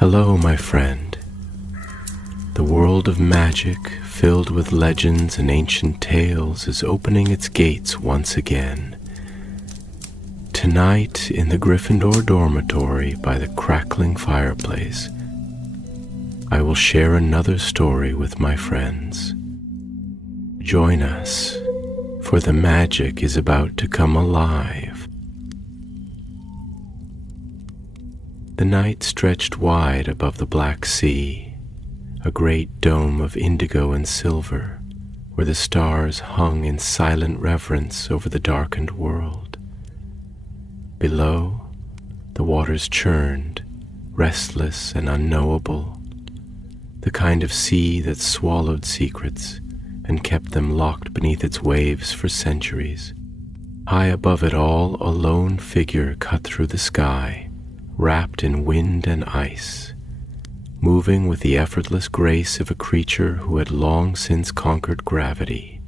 Hello, my friend. The world of magic, filled with legends and ancient tales, is opening its gates once again. Tonight, in the Gryffindor dormitory by the crackling fireplace, I will share another story with my friends. Join us, for the magic is about to come alive. The night stretched wide above the black sea, a great dome of indigo and silver, where the stars hung in silent reverence over the darkened world. Below, the waters churned, restless and unknowable, the kind of sea that swallowed secrets and kept them locked beneath its waves for centuries. High above it all, a lone figure cut through the sky, wrapped in wind and ice, moving with the effortless grace of a creature who had long since conquered gravity.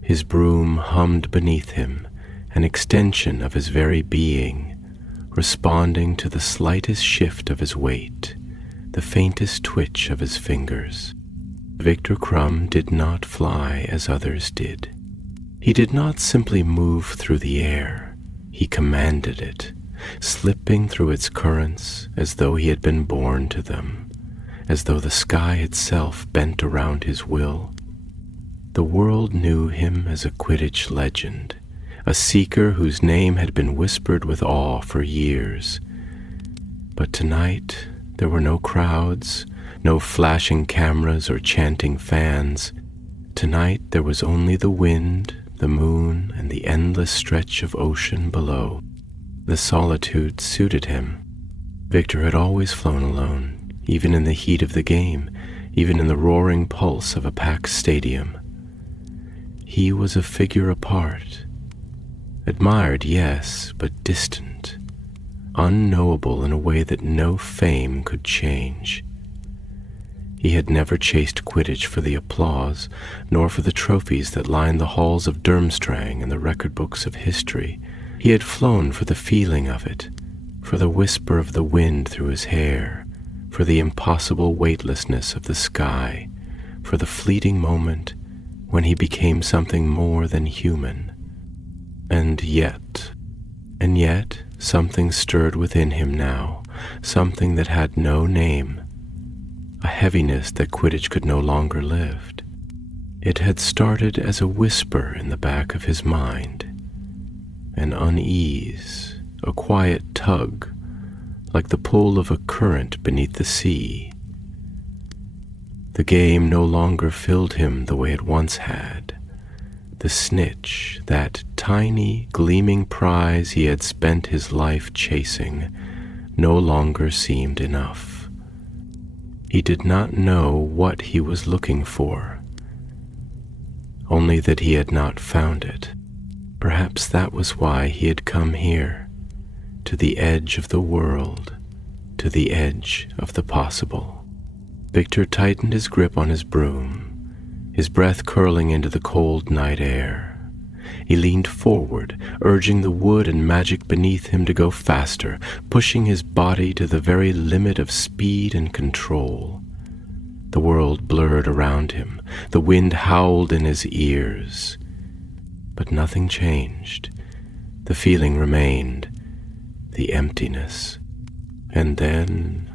His broom hummed beneath him, an extension of his very being, responding to the slightest shift of his weight, the faintest twitch of his fingers. Viktor Krum did not fly as others did. He did not simply move through the air, he commanded it, slipping through its currents as though he had been born to them, as though the sky itself bent around his will. The world knew him as a Quidditch legend, a seeker whose name had been whispered with awe for years. But tonight there were no crowds, no flashing cameras or chanting fans. Tonight there was only the wind, the moon, and the endless stretch of ocean below. The solitude suited him. Viktor had always flown alone, even in the heat of the game, even in the roaring pulse of a packed stadium. He was a figure apart, admired, yes, but distant, unknowable in a way that no fame could change. He had never chased Quidditch for the applause, nor for the trophies that lined the halls of Durmstrang and the record books of history. He had flown for the feeling of it, for the whisper of the wind through his hair, for the impossible weightlessness of the sky, for the fleeting moment when he became something more than human. And yet, something stirred within him now, something that had no name, a heaviness that Quidditch could no longer lift. It had started as a whisper in the back of his mind, an unease, a quiet tug, like the pull of a current beneath the sea. The game no longer filled him the way it once had. The snitch, that tiny, gleaming prize he had spent his life chasing, no longer seemed enough. He did not know what he was looking for, only that he had not found it. Perhaps that was why he had come here, to the edge of the world, to the edge of the possible. Viktor tightened his grip on his broom, his breath curling into the cold night air. He leaned forward, urging the wood and magic beneath him to go faster, pushing his body to the very limit of speed and control. The world blurred around him, the wind howled in his ears. But nothing changed. The feeling remained, the emptiness. And then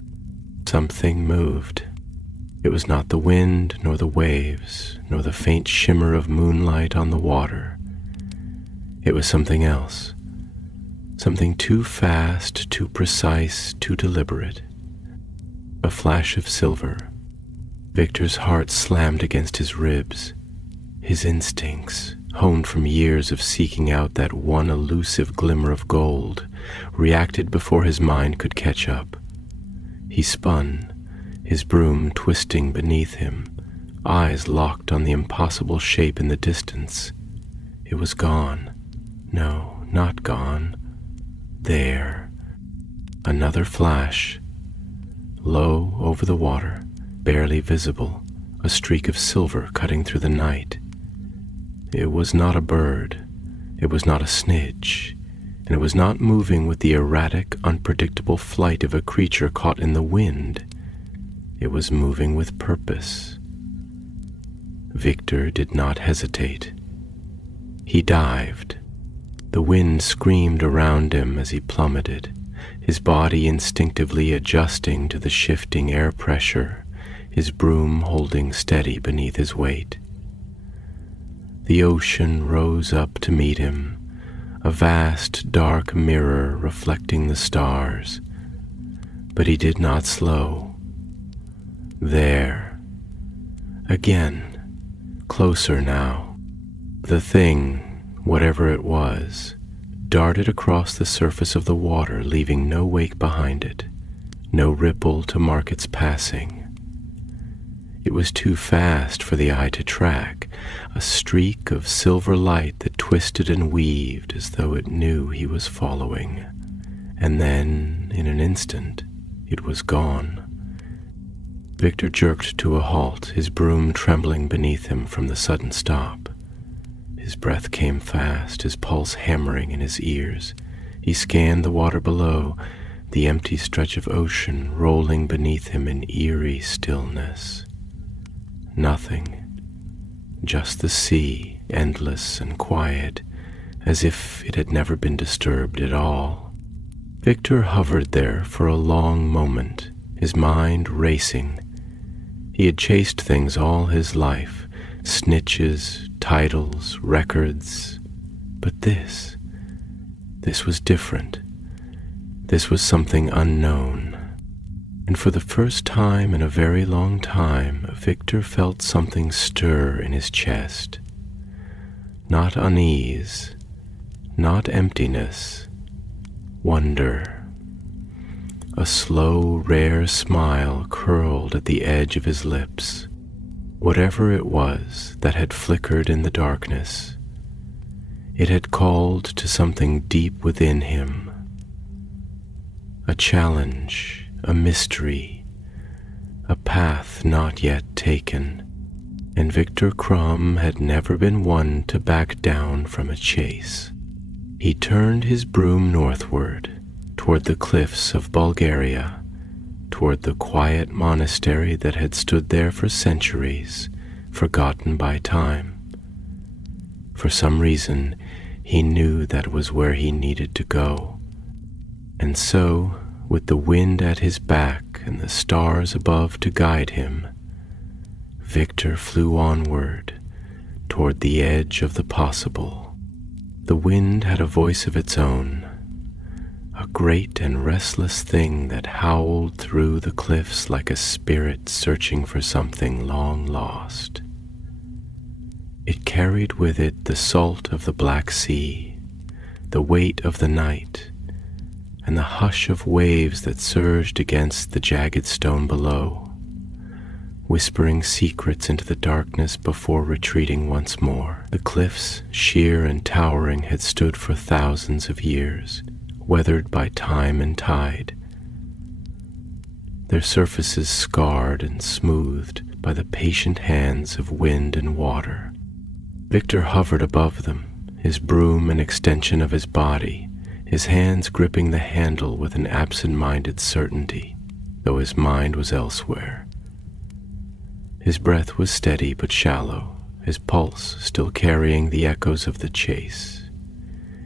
something moved. It was not the wind, nor the waves, nor the faint shimmer of moonlight on the water. It was something else, something too fast, too precise, too deliberate. A flash of silver. Viktor's heart slammed against his ribs. His instincts, honed from years of seeking out that one elusive glimmer of gold, reacted before his mind could catch up. He spun, his broom twisting beneath him, eyes locked on the impossible shape in the distance. It was gone. No, not gone. There. Another flash. Low over the water, barely visible, a streak of silver cutting through the night. It was not a bird. It was not a snitch. and it was not moving with the erratic, unpredictable flight of a creature caught in the wind. It was moving with purpose. Viktor did not hesitate. He dived. The wind screamed around him as he plummeted, his body instinctively adjusting to the shifting air pressure, his broom holding steady beneath his weight. The ocean rose up to meet him, a vast dark mirror reflecting the stars, but he did not slow. There, again, closer now, the thing, whatever it was, darted across the surface of the water, leaving no wake behind it, no ripple to mark its passing. It was too fast for the eye to track, a streak of silver light that twisted and weaved as though it knew he was following. And then, in an instant, it was gone. Viktor jerked to a halt, his broom trembling beneath him from the sudden stop. His breath came fast, his pulse hammering in his ears. He scanned the water below, the empty stretch of ocean rolling beneath him in eerie stillness. Nothing, just the sea, endless and quiet, as if it had never been disturbed at all. Viktor hovered there for a long moment, his mind racing. He had chased things all his life, snitches, titles, records, but this was different. This was something unknown. And for the first time in a very long time, Viktor felt something stir in his chest. Not unease, not emptiness, wonder. A slow, rare smile curled at the edge of his lips. Whatever it was that had flickered in the darkness, it had called to something deep within him. A challenge, a mystery, a path not yet taken, and Viktor Krum had never been one to back down from a chase. He turned his broom northward, toward the cliffs of Bulgaria, toward the quiet monastery that had stood there for centuries, forgotten by time. For some reason, he knew that was where he needed to go, and so, with the wind at his back and the stars above to guide him, Viktor flew onward toward the edge of the possible. The wind had a voice of its own, a great and restless thing that howled through the cliffs like a spirit searching for something long lost. It carried with it the salt of the Black Sea, the weight of the night, and the hush of waves that surged against the jagged stone below, whispering secrets into the darkness before retreating once more. The cliffs, sheer and towering, had stood for thousands of years, weathered by time and tide, their surfaces scarred and smoothed by the patient hands of wind and water. Viktor hovered above them, his broom an extension of his body, his hands gripping the handle with an absent-minded certainty, though his mind was elsewhere. His breath was steady but shallow, his pulse still carrying the echoes of the chase,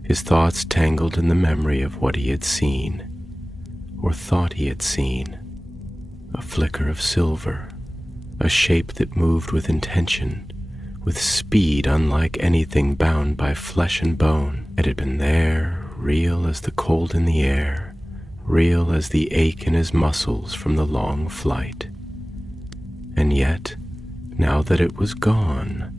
his thoughts tangled in the memory of what he had seen, or thought he had seen. A flicker of silver, a shape that moved with intention, with speed unlike anything bound by flesh and bone. It had been there, real as the cold in the air, real as the ache in his muscles from the long flight. And yet, now that it was gone,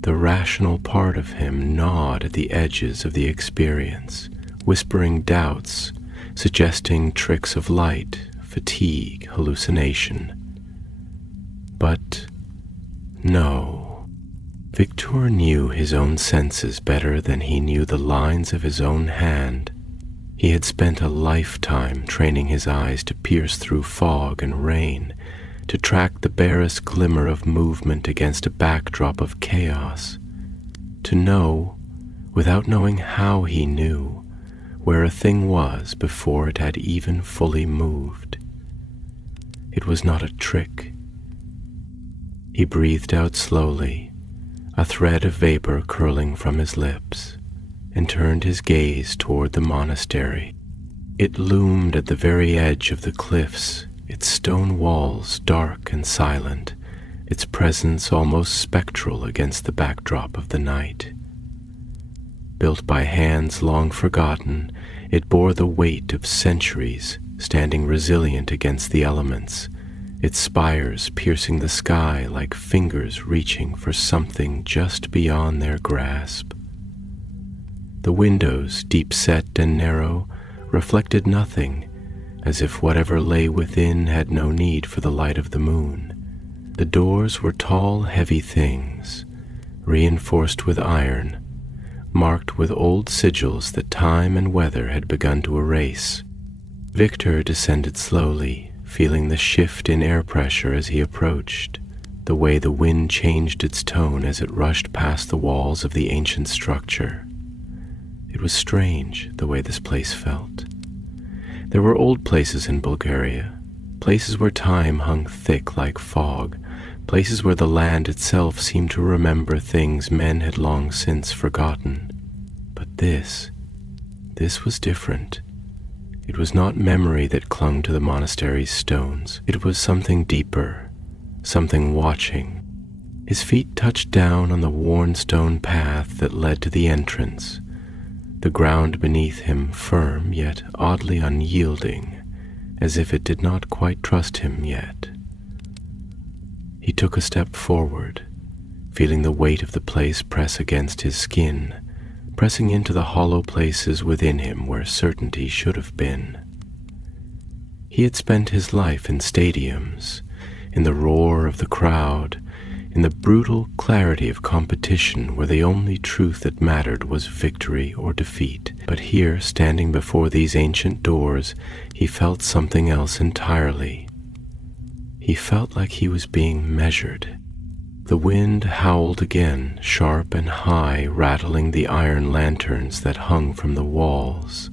the rational part of him gnawed at the edges of the experience, whispering doubts, suggesting tricks of light, fatigue, hallucination. But no. Viktor knew his own senses better than he knew the lines of his own hand. He had spent a lifetime training his eyes to pierce through fog and rain, to track the barest glimmer of movement against a backdrop of chaos, to know, without knowing how he knew, where a thing was before it had even fully moved. It was not a trick. He breathed out slowly, a thread of vapor curling from his lips, and turned his gaze toward the monastery. It loomed at the very edge of the cliffs, its stone walls dark and silent, its presence almost spectral against the backdrop of the night. Built by hands long forgotten, it bore the weight of centuries, standing resilient against the elements, its spires piercing the sky like fingers reaching for something just beyond their grasp. The windows, deep set and narrow, reflected nothing, as if whatever lay within had no need for the light of the moon. The doors were tall, heavy things, reinforced with iron, marked with old sigils that time and weather had begun to erase. Viktor descended slowly, feeling the shift in air pressure as he approached, the way the wind changed its tone as it rushed past the walls of the ancient structure. It was strange, the way this place felt. There were old places in Bulgaria, places where time hung thick like fog, places where the land itself seemed to remember things men had long since forgotten. But this was different. It was not memory that clung to the monastery's stones. It was something deeper, something watching. His feet touched down on the worn stone path that led to the entrance, the ground beneath him firm yet oddly unyielding, as if it did not quite trust him yet. He took a step forward, feeling the weight of the place press against his skin, pressing into the hollow places within him where certainty should have been. He had spent his life in stadiums, in the roar of the crowd, in the brutal clarity of competition where the only truth that mattered was victory or defeat. But here, standing before these ancient doors, he felt something else entirely. He felt like he was being measured. The wind howled again, sharp and high, rattling the iron lanterns that hung from the walls.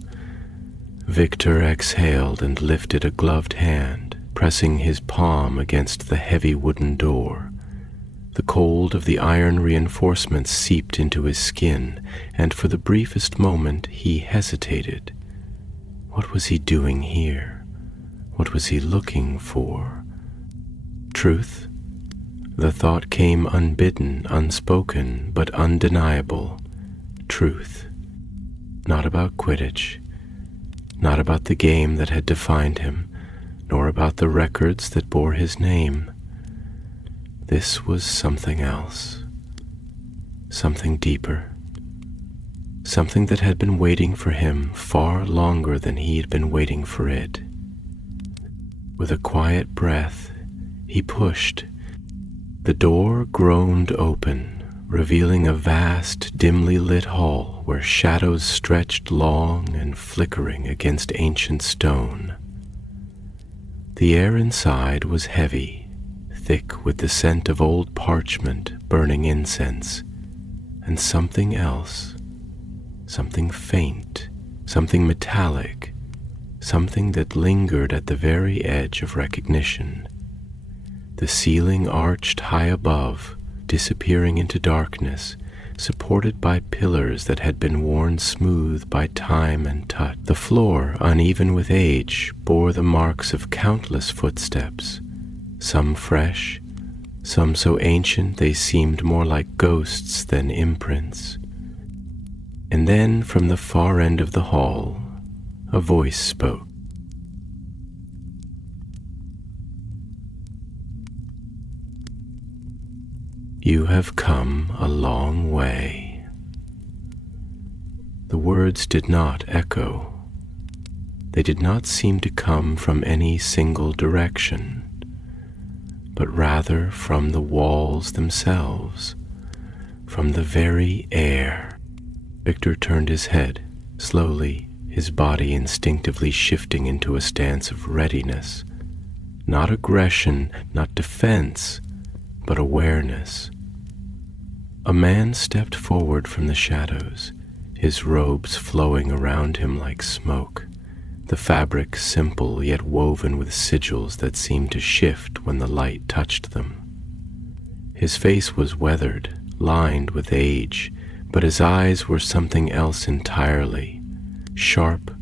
Viktor exhaled and lifted a gloved hand, pressing his palm against the heavy wooden door. The cold of the iron reinforcements seeped into his skin, and for the briefest moment he hesitated. What was he doing here? What was he looking for? Truth? The thought came unbidden, unspoken, but undeniable. Truth. Not about Quidditch, not about the game that had defined him, nor about the records that bore his name. This was something else, something deeper, something that had been waiting for him far longer than he had been waiting for it. With a quiet breath, he pushed. The door groaned open, revealing a vast, dimly lit hall where shadows stretched long and flickering against ancient stone. The air inside was heavy, thick with the scent of old parchment, burning incense, and something else, something faint, something metallic, something that lingered at the very edge of recognition. The ceiling arched high above, disappearing into darkness, supported by pillars that had been worn smooth by time and touch. The floor, uneven with age, bore the marks of countless footsteps, some fresh, some so ancient they seemed more like ghosts than imprints. And then, from the far end of the hall, a voice spoke. You have come a long way. The words did not echo. They did not seem to come from any single direction, but rather from the walls themselves, from the very air. Viktor turned his head, slowly, his body instinctively shifting into a stance of readiness. Not aggression, not defense, but awareness. A man stepped forward from the shadows, his robes flowing around him like smoke, the fabric simple yet woven with sigils that seemed to shift when the light touched them. His face was weathered, lined with age, but his eyes were something else entirely, sharp,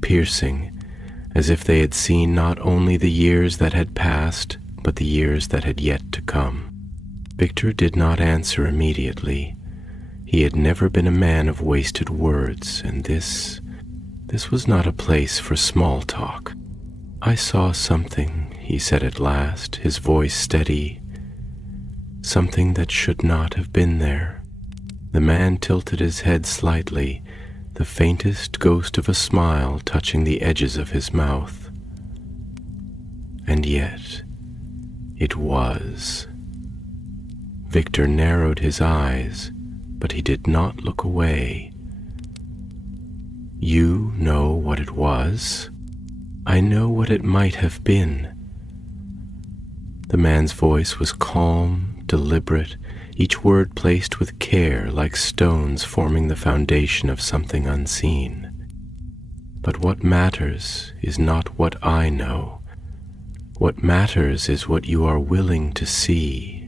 piercing, as if they had seen not only the years that had passed, but the years that had yet to come. Viktor did not answer immediately. He had never been a man of wasted words, and this was not a place for small talk. "I saw something," he said at last, his voice steady, "something that should not have been there." The man tilted his head slightly, the faintest ghost of a smile touching the edges of his mouth. And yet, it was. Viktor narrowed his eyes, but he did not look away. "You know what it was? I know what it might have been." The man's voice was calm, deliberate, each word placed with care, like stones forming the foundation of something unseen. "But what matters is not what I know. What matters is what you are willing to see."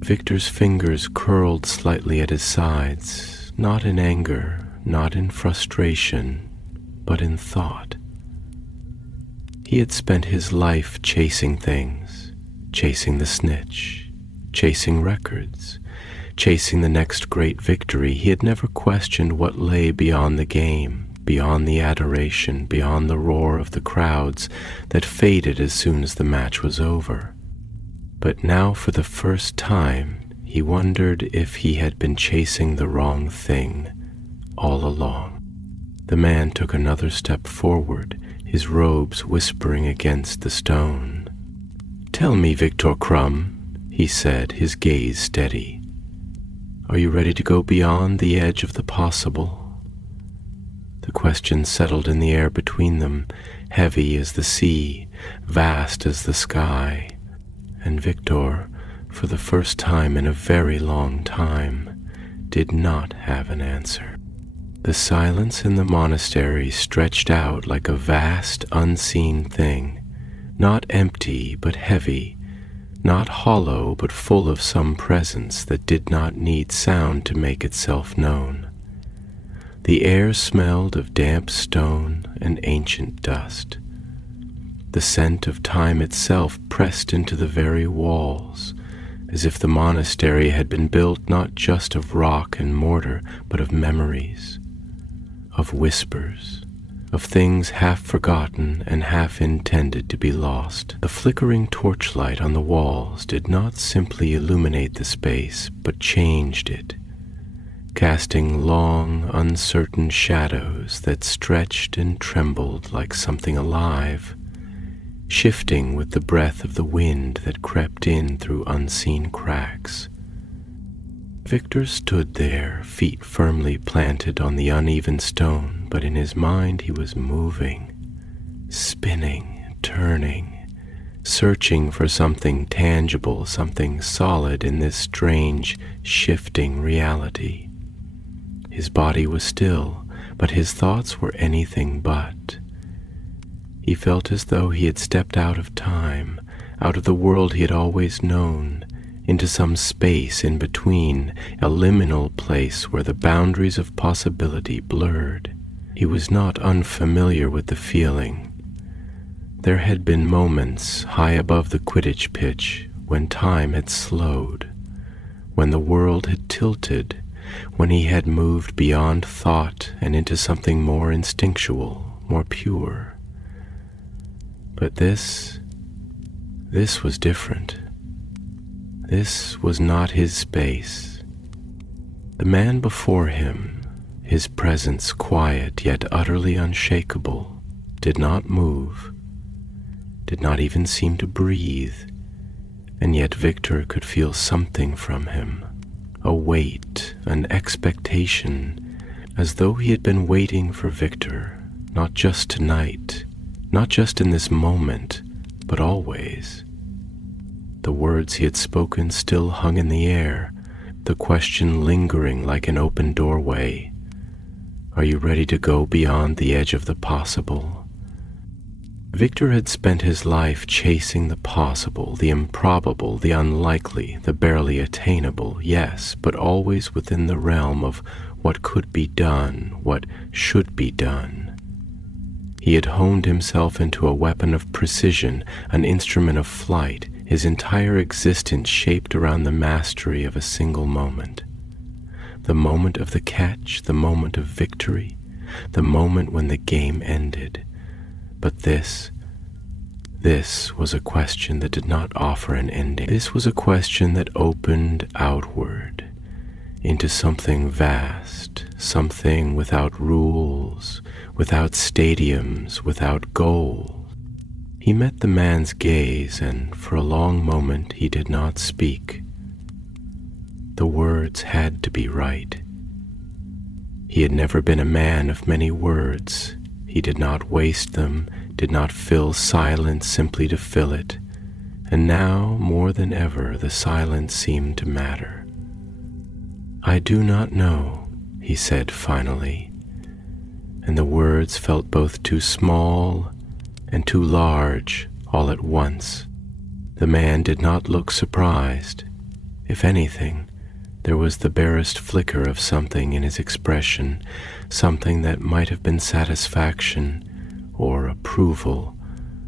Viktor's fingers curled slightly at his sides, not in anger, not in frustration, but in thought. He had spent his life chasing things, chasing the snitch, chasing records, chasing the next great victory. He had never questioned what lay beyond the game, beyond the adoration, beyond the roar of the crowds that faded as soon as the match was over. But now, for the first time, he wondered if he had been chasing the wrong thing all along. The man took another step forward, his robes whispering against the stone. "Tell me, Viktor Krum," he said, his gaze steady. "Are you ready to go beyond the edge of the possible?" The question settled in the air between them, heavy as the sea, vast as the sky. And Viktor, for the first time in a very long time, did not have an answer. The silence in the monastery stretched out like a vast, unseen thing, not empty but heavy, not hollow but full of some presence that did not need sound to make itself known. The air smelled of damp stone and ancient dust. The scent of time itself pressed into the very walls, as if the monastery had been built not just of rock and mortar, but of memories, of whispers, of things half forgotten and half intended to be lost. The flickering torchlight on the walls did not simply illuminate the space, but changed it, casting long, uncertain shadows that stretched and trembled like something alive, shifting with the breath of the wind that crept in through unseen cracks. Viktor stood there, feet firmly planted on the uneven stone, but in his mind he was moving, spinning, turning, searching for something tangible, something solid in this strange, shifting reality. His body was still, but his thoughts were anything but. He felt as though he had stepped out of time, out of the world he had always known, into some space in between, a liminal place where the boundaries of possibility blurred. He was not unfamiliar with the feeling. There had been moments high above the Quidditch pitch when time had slowed, when the world had tilted, when he had moved beyond thought and into something more instinctual, more pure. But this was different. This was not his space. The man before him, his presence quiet yet utterly unshakable, did not move, did not even seem to breathe, and yet Viktor could feel something from him, a weight, an expectation, as though he had been waiting for Viktor, not just tonight, not just in this moment, but always. The words he had spoken still hung in the air, the question lingering like an open doorway. Are you ready to go beyond the edge of the possible? Viktor had spent his life chasing the possible, the improbable, the unlikely, the barely attainable, yes, but always within the realm of what could be done, what should be done. He had honed himself into a weapon of precision, an instrument of flight, his entire existence shaped around the mastery of a single moment. The moment of the catch, the moment of victory, the moment when the game ended. But this was a question that did not offer an ending. This was a question that opened outward into something vast, something without rules, without stadiums, without goals. He met the man's gaze, and for a long moment he did not speak. The words had to be right. He had never been a man of many words. He did not waste them, did not fill silence simply to fill it, and now, more than ever, the silence seemed to matter. "I do not know," he said finally, and the words felt both too small and too large all at once. The man did not look surprised. If anything, there was the barest flicker of something in his expression, something that might have been satisfaction or approval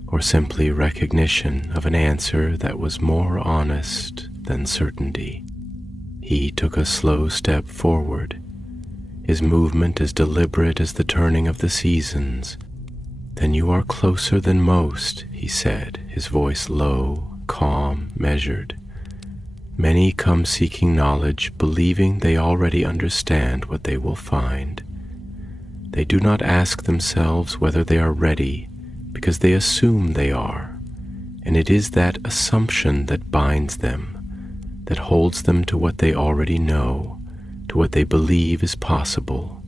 or simply recognition of an answer that was more honest than certainty. He took a slow step forward, his movement as deliberate as the turning of the seasons. "Then you are closer than most," he said, his voice low, calm, measured. "Many come seeking knowledge, believing they already understand what they will find. They do not ask themselves whether they are ready, because they assume they are, and it is that assumption that binds them, that holds them to what they already know, to what they believe is possible."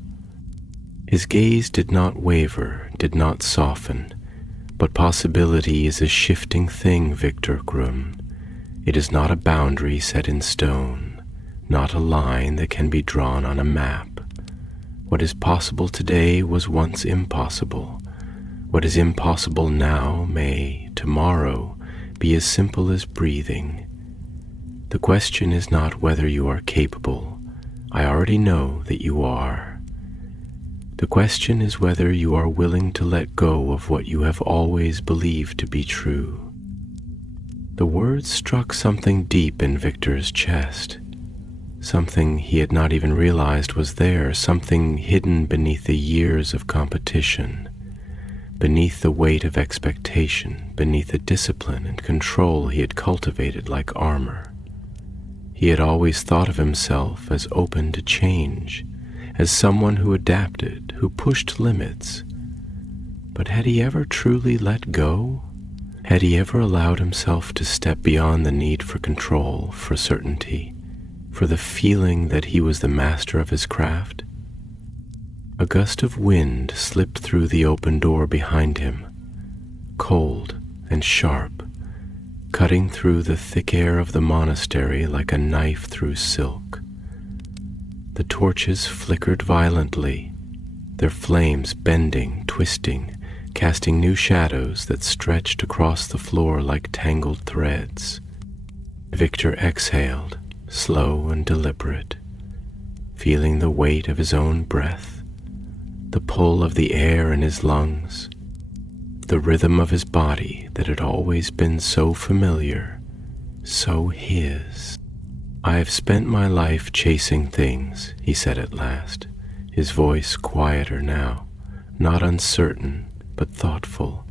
His gaze did not waver, did not soften, but possibility is a shifting thing, Viktor Krum. It is not a boundary set in stone, not a line that can be drawn on a map. What is possible today was once impossible. What is impossible now may, tomorrow, be as simple as breathing. The question is not whether you are capable. I already know that you are. The question is whether you are willing to let go of what you have always believed to be true. The words struck something deep in Viktor's chest, something he had not even realized was there, something hidden beneath the years of competition, beneath the weight of expectation, beneath the discipline and control he had cultivated like armor. He had always thought of himself as open to change, as someone who adapted, who pushed limits. But had he ever truly let go? Had he ever allowed himself to step beyond the need for control, for certainty, for the feeling that he was the master of his craft? A gust of wind slipped through the open door behind him, cold and sharp, cutting through the thick air of the monastery like a knife through silk. The torches flickered violently, their flames bending, twisting, casting new shadows that stretched across the floor like tangled threads. Viktor exhaled, slow and deliberate, feeling the weight of his own breath, the pull of the air in his lungs, the rhythm of his body that had always been so familiar, so his. "I have spent my life chasing things," he said at last, his voice quieter now, not uncertain, but thoughtful,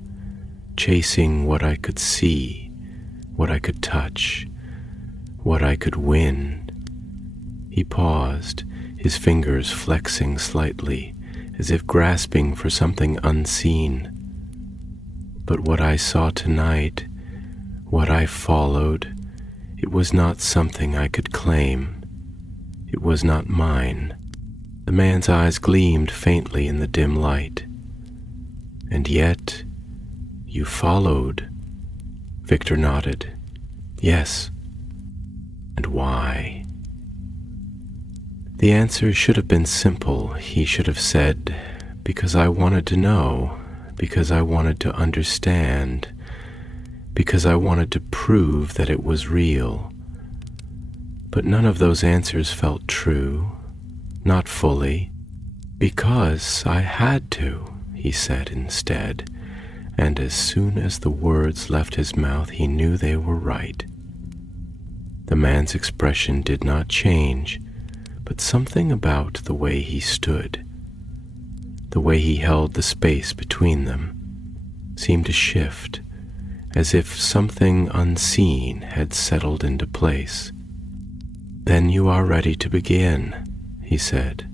"chasing what I could see, what I could touch, what I could win." He paused, his fingers flexing slightly, as if grasping for something unseen. "But what I saw tonight, what I followed, it was not something I could claim. It was not mine." The man's eyes gleamed faintly in the dim light. "And yet, you followed." Viktor nodded. "Yes." "And why?" The answer should have been simple. He should have said, "Because I wanted to know, because I wanted to understand, because I wanted to prove that it was real." But none of those answers felt true, not fully. "Because I had to," he said instead, and as soon as the words left his mouth, he knew they were right. The man's expression did not change, but something about the way he stood, the way he held the space between them, seemed to shift, as if something unseen had settled into place. "Then you are ready to begin," he said.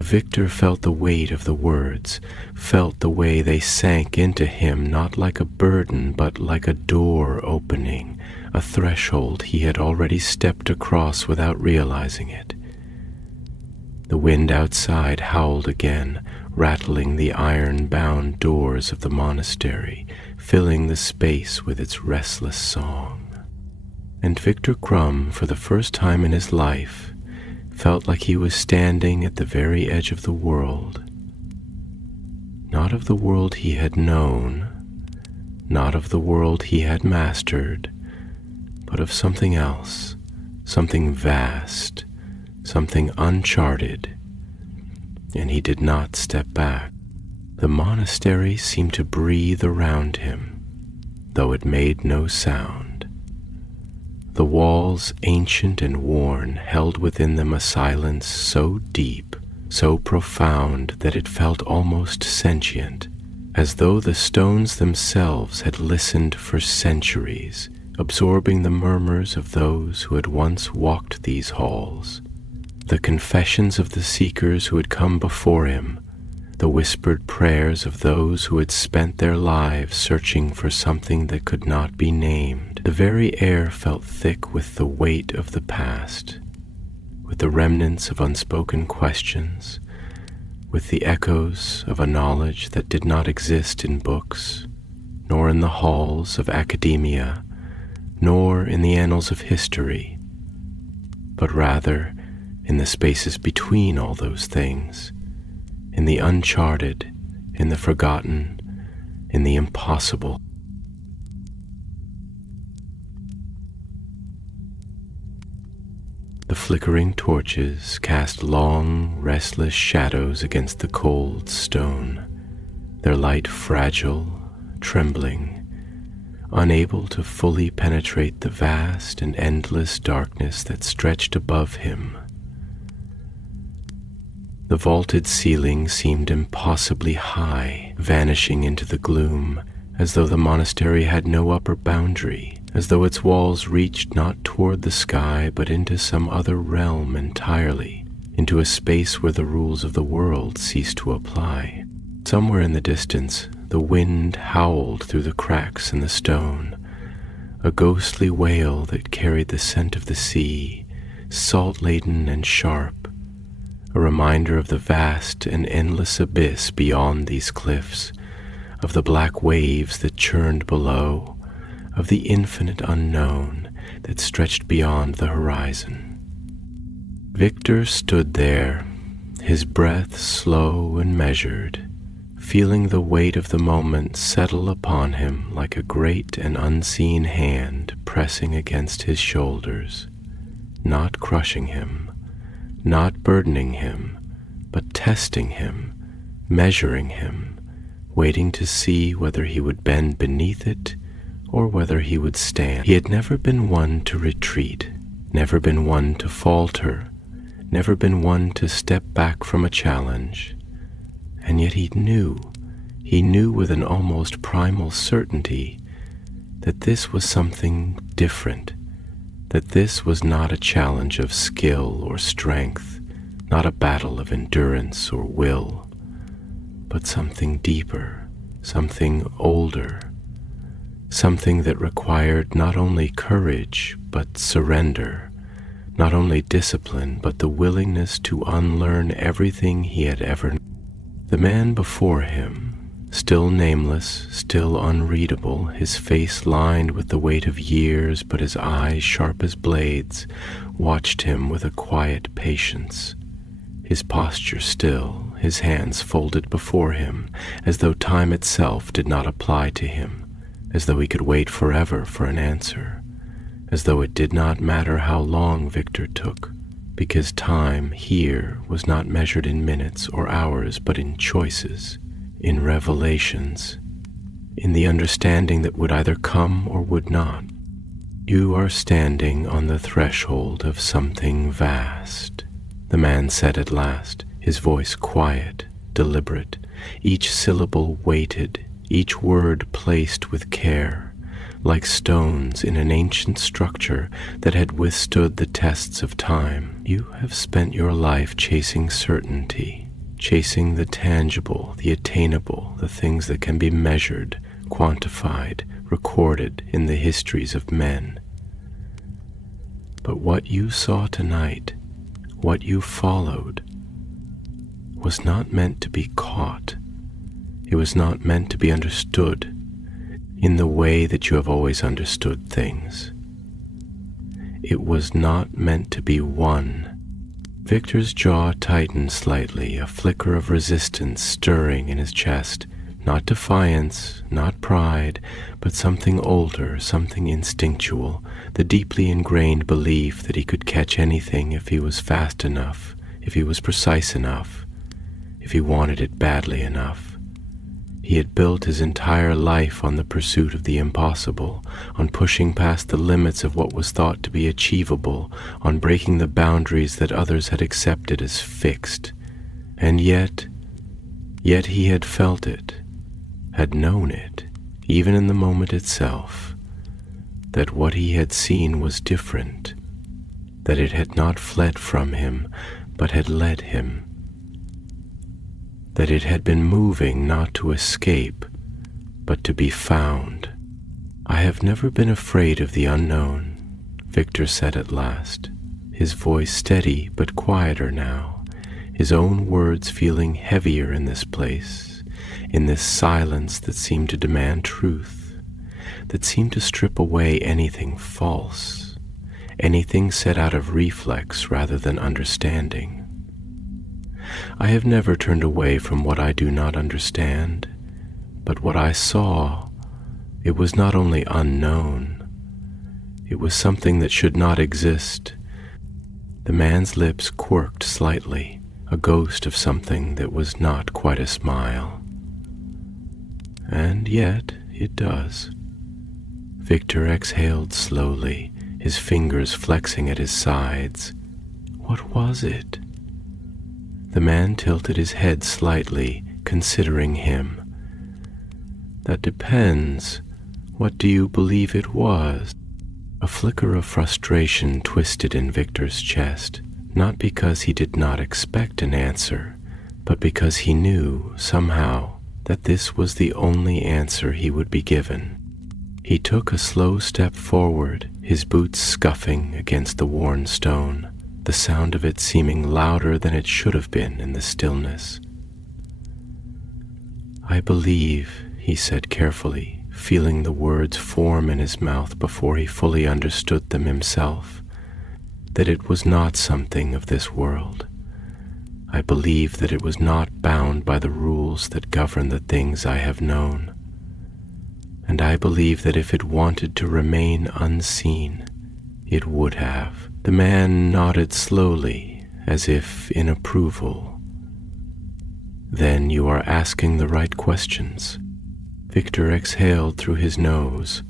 Viktor felt the weight of the words, felt the way they sank into him, not like a burden, but like a door opening, a threshold he had already stepped across without realizing it. The wind outside howled again, rattling the iron-bound doors of the monastery, filling the space with its restless song. And Viktor Krum, for the first time in his life, felt like he was standing at the very edge of the world. Not of the world he had known, not of the world he had mastered, but of something else, something vast, something uncharted, and he did not step back. The monastery seemed to breathe around him, though it made no sound. The walls, ancient and worn, held within them a silence so deep, so profound, that it felt almost sentient, as though the stones themselves had listened for centuries, absorbing the murmurs of those who had once walked these halls, the confessions of the seekers who had come before him, the whispered prayers of those who had spent their lives searching for something that could not be named. The very air felt thick with the weight of the past, with the remnants of unspoken questions, with the echoes of a knowledge that did not exist in books, nor in the halls of academia, nor in the annals of history, but rather in the spaces between all those things, in the uncharted, in the forgotten, in the impossible. The flickering torches cast long, restless shadows against the cold stone, their light fragile, trembling, unable to fully penetrate the vast and endless darkness that stretched above him. The vaulted ceiling seemed impossibly high, vanishing into the gloom, as though the monastery had no upper boundary, as though its walls reached not toward the sky but into some other realm entirely, into a space where the rules of the world ceased to apply. Somewhere in the distance, the wind howled through the cracks in the stone, a ghostly wail that carried the scent of the sea, salt-laden and sharp, a reminder of the vast and endless abyss beyond these cliffs, of the black waves that churned below, of the infinite unknown that stretched beyond the horizon. Viktor stood there, his breath slow and measured, feeling the weight of the moment settle upon him like a great and unseen hand pressing against his shoulders, not crushing him, not burdening him, but testing him, measuring him, waiting to see whether he would bend beneath it or whether he would stand. He had never been one to retreat, never been one to falter, never been one to step back from a challenge. And yet he knew with an almost primal certainty that this was something different, that this was not a challenge of skill or strength, not a battle of endurance or will, but something deeper, something older, something that required not only courage but surrender, not only discipline but the willingness to unlearn everything he had ever known. The man before him, still nameless, still unreadable, his face lined with the weight of years but his eyes sharp as blades, watched him with a quiet patience, his posture still, his hands folded before him, as though time itself did not apply to him, as though he could wait forever for an answer, as though it did not matter how long Viktor took, because time here was not measured in minutes or hours, but in choices, in revelations, in the understanding that would either come or would not. You are standing on the threshold of something vast, the man said at last, his voice quiet, deliberate, each syllable weighted, each word placed with care, like stones in an ancient structure that had withstood the tests of time. You have spent your life chasing certainty, chasing the tangible, the attainable, the things that can be measured, quantified, recorded in the histories of men. But what you saw tonight, what you followed, was not meant to be caught. It was not meant to be understood in the way that you have always understood things. It was not meant to be won. Viktor's jaw tightened slightly, a flicker of resistance stirring in his chest. Not defiance, not pride, but something older, something instinctual, the deeply ingrained belief that he could catch anything if he was fast enough, if he was precise enough, if he wanted it badly enough. He had built his entire life on the pursuit of the impossible, on pushing past the limits of what was thought to be achievable, on breaking the boundaries that others had accepted as fixed. And yet he had felt it, had known it, even in the moment itself, that what he had seen was different, that it had not fled from him, but had led him, that it had been moving not to escape, but to be found. I have never been afraid of the unknown, Viktor said at last, his voice steady but quieter now, his own words feeling heavier in this place, in this silence that seemed to demand truth, that seemed to strip away anything false, anything set out of reflex rather than understanding. I have never turned away from what I do not understand, but what I saw, it was not only unknown, it was something that should not exist. The man's lips quirked slightly, a ghost of something that was not quite a smile. And yet it does. Viktor exhaled slowly, his fingers flexing at his sides. What was it? The man tilted his head slightly, considering him. That depends. What do you believe it was? A flicker of frustration twisted in Viktor's chest, not because he did not expect an answer, but because he knew, somehow, that this was the only answer he would be given. He took a slow step forward, his boots scuffing against the worn stone, the sound of it seeming louder than it should have been in the stillness. I believe, he said carefully, feeling the words form in his mouth before he fully understood them himself, that it was not something of this world. I believe that it was not bound by the rules that govern the things I have known. And I believe that if it wanted to remain unseen, it would have. The man nodded slowly, as if in approval. Then you are asking the right questions. Viktor exhaled through his nose,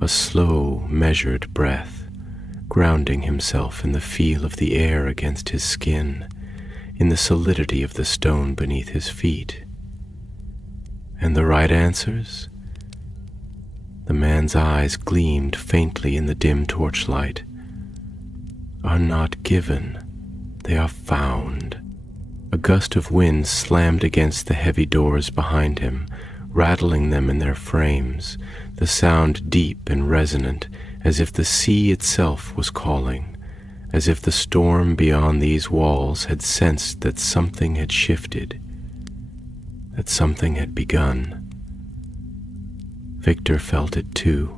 a slow, measured breath, grounding himself in the feel of the air against his skin, in the solidity of the stone beneath his feet. And the right answers? The man's eyes gleamed faintly in the dim torchlight. Are not given, they are found. A gust of wind slammed against the heavy doors behind him, rattling them in their frames, the sound deep and resonant, as if the sea itself was calling, as if the storm beyond these walls had sensed that something had shifted, that something had begun. Viktor felt it too,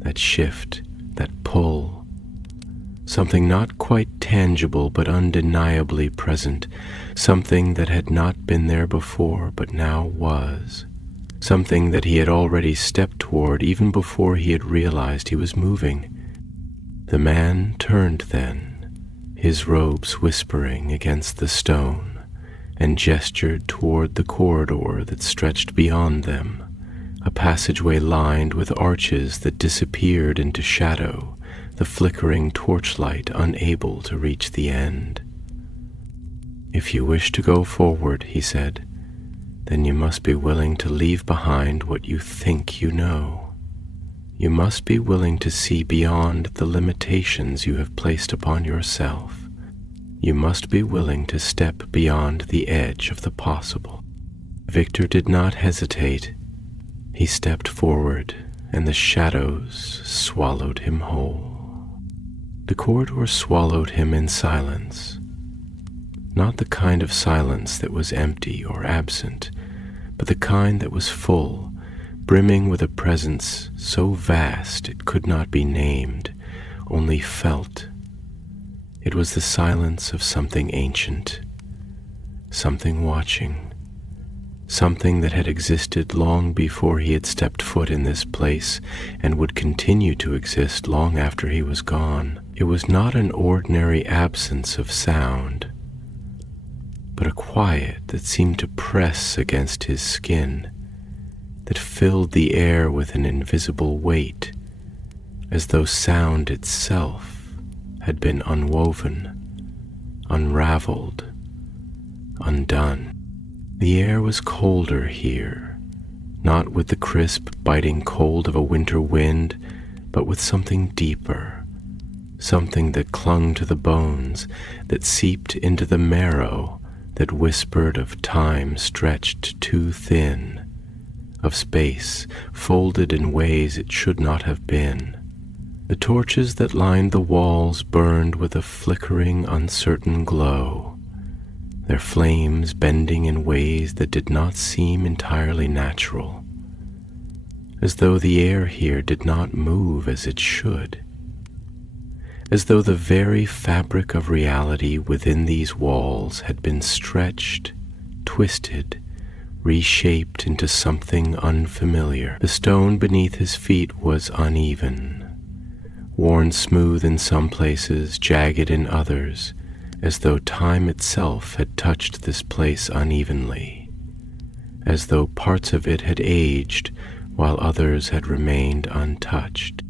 that shift, that pull, something not quite tangible but undeniably present, something that had not been there before but now was, something that he had already stepped toward even before he had realized he was moving. The man turned then, his robes whispering against the stone, and gestured toward the corridor that stretched beyond them, a passageway lined with arches that disappeared into shadow, the flickering torchlight unable to reach the end. "If you wish to go forward," he said, "then you must be willing to leave behind what you think you know. You must be willing to see beyond the limitations you have placed upon yourself. You must be willing to step beyond the edge of the possible." Viktor did not hesitate. He stepped forward, and the shadows swallowed him whole. The corridor swallowed him in silence. Not the kind of silence that was empty or absent, but the kind that was full, brimming with a presence so vast it could not be named, only felt. It was the silence of something ancient, something watching, something that had existed long before he had stepped foot in this place and would continue to exist long after he was gone. It was not an ordinary absence of sound, but a quiet that seemed to press against his skin, that filled the air with an invisible weight, as though sound itself had been unwoven, unraveled, undone. The air was colder here, not with the crisp, biting cold of a winter wind, but with something deeper, something that clung to the bones, that seeped into the marrow, that whispered of time stretched too thin, of space folded in ways it should not have been. The torches that lined the walls burned with a flickering, uncertain glow, their flames bending in ways that did not seem entirely natural, as though the air here did not move as it should, as though the very fabric of reality within these walls had been stretched, twisted, reshaped into something unfamiliar. The stone beneath his feet was uneven, worn smooth in some places, jagged in others, as though time itself had touched this place unevenly, as though parts of it had aged while others had remained untouched.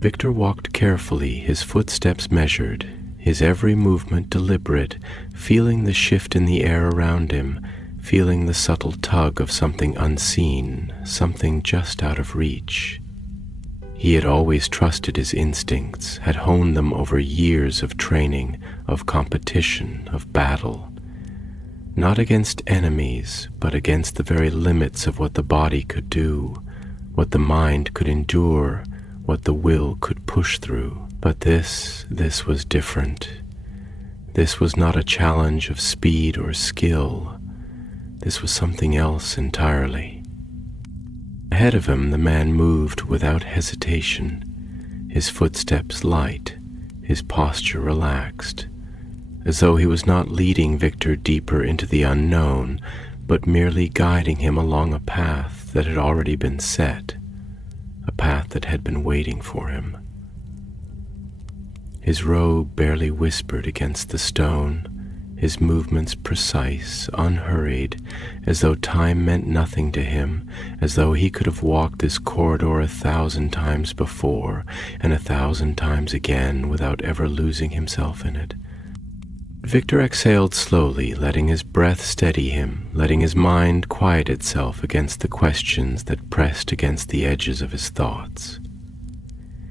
Viktor walked carefully, his footsteps measured, his every movement deliberate, feeling the shift in the air around him, feeling the subtle tug of something unseen, something just out of reach. He had always trusted his instincts, had honed them over years of training, of competition, of battle. Not against enemies, but against the very limits of what the body could do, what the mind could endure, what the will could push through. But this was different. This was not a challenge of speed or skill. This was something else entirely. Ahead of him, the man moved without hesitation, his footsteps light, his posture relaxed, as though he was not leading Viktor deeper into the unknown, but merely guiding him along a path that had already been set, a path that had been waiting for him. His robe barely whispered against the stone, his movements precise, unhurried, as though time meant nothing to him, as though he could have walked this corridor 1,000 times before and 1,000 times again without ever losing himself in it. Viktor exhaled slowly, letting his breath steady him, letting his mind quiet itself against the questions that pressed against the edges of his thoughts.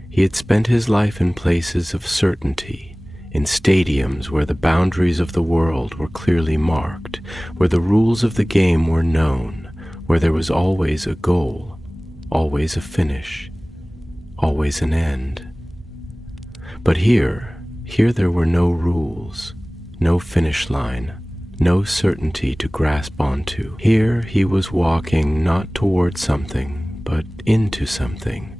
He had spent his life in places of certainty, in stadiums where the boundaries of the world were clearly marked, where the rules of the game were known, where there was always a goal, always a finish, always an end. But here there were no rules, no finish line, no certainty to grasp onto. Here he was walking not toward something, but into something.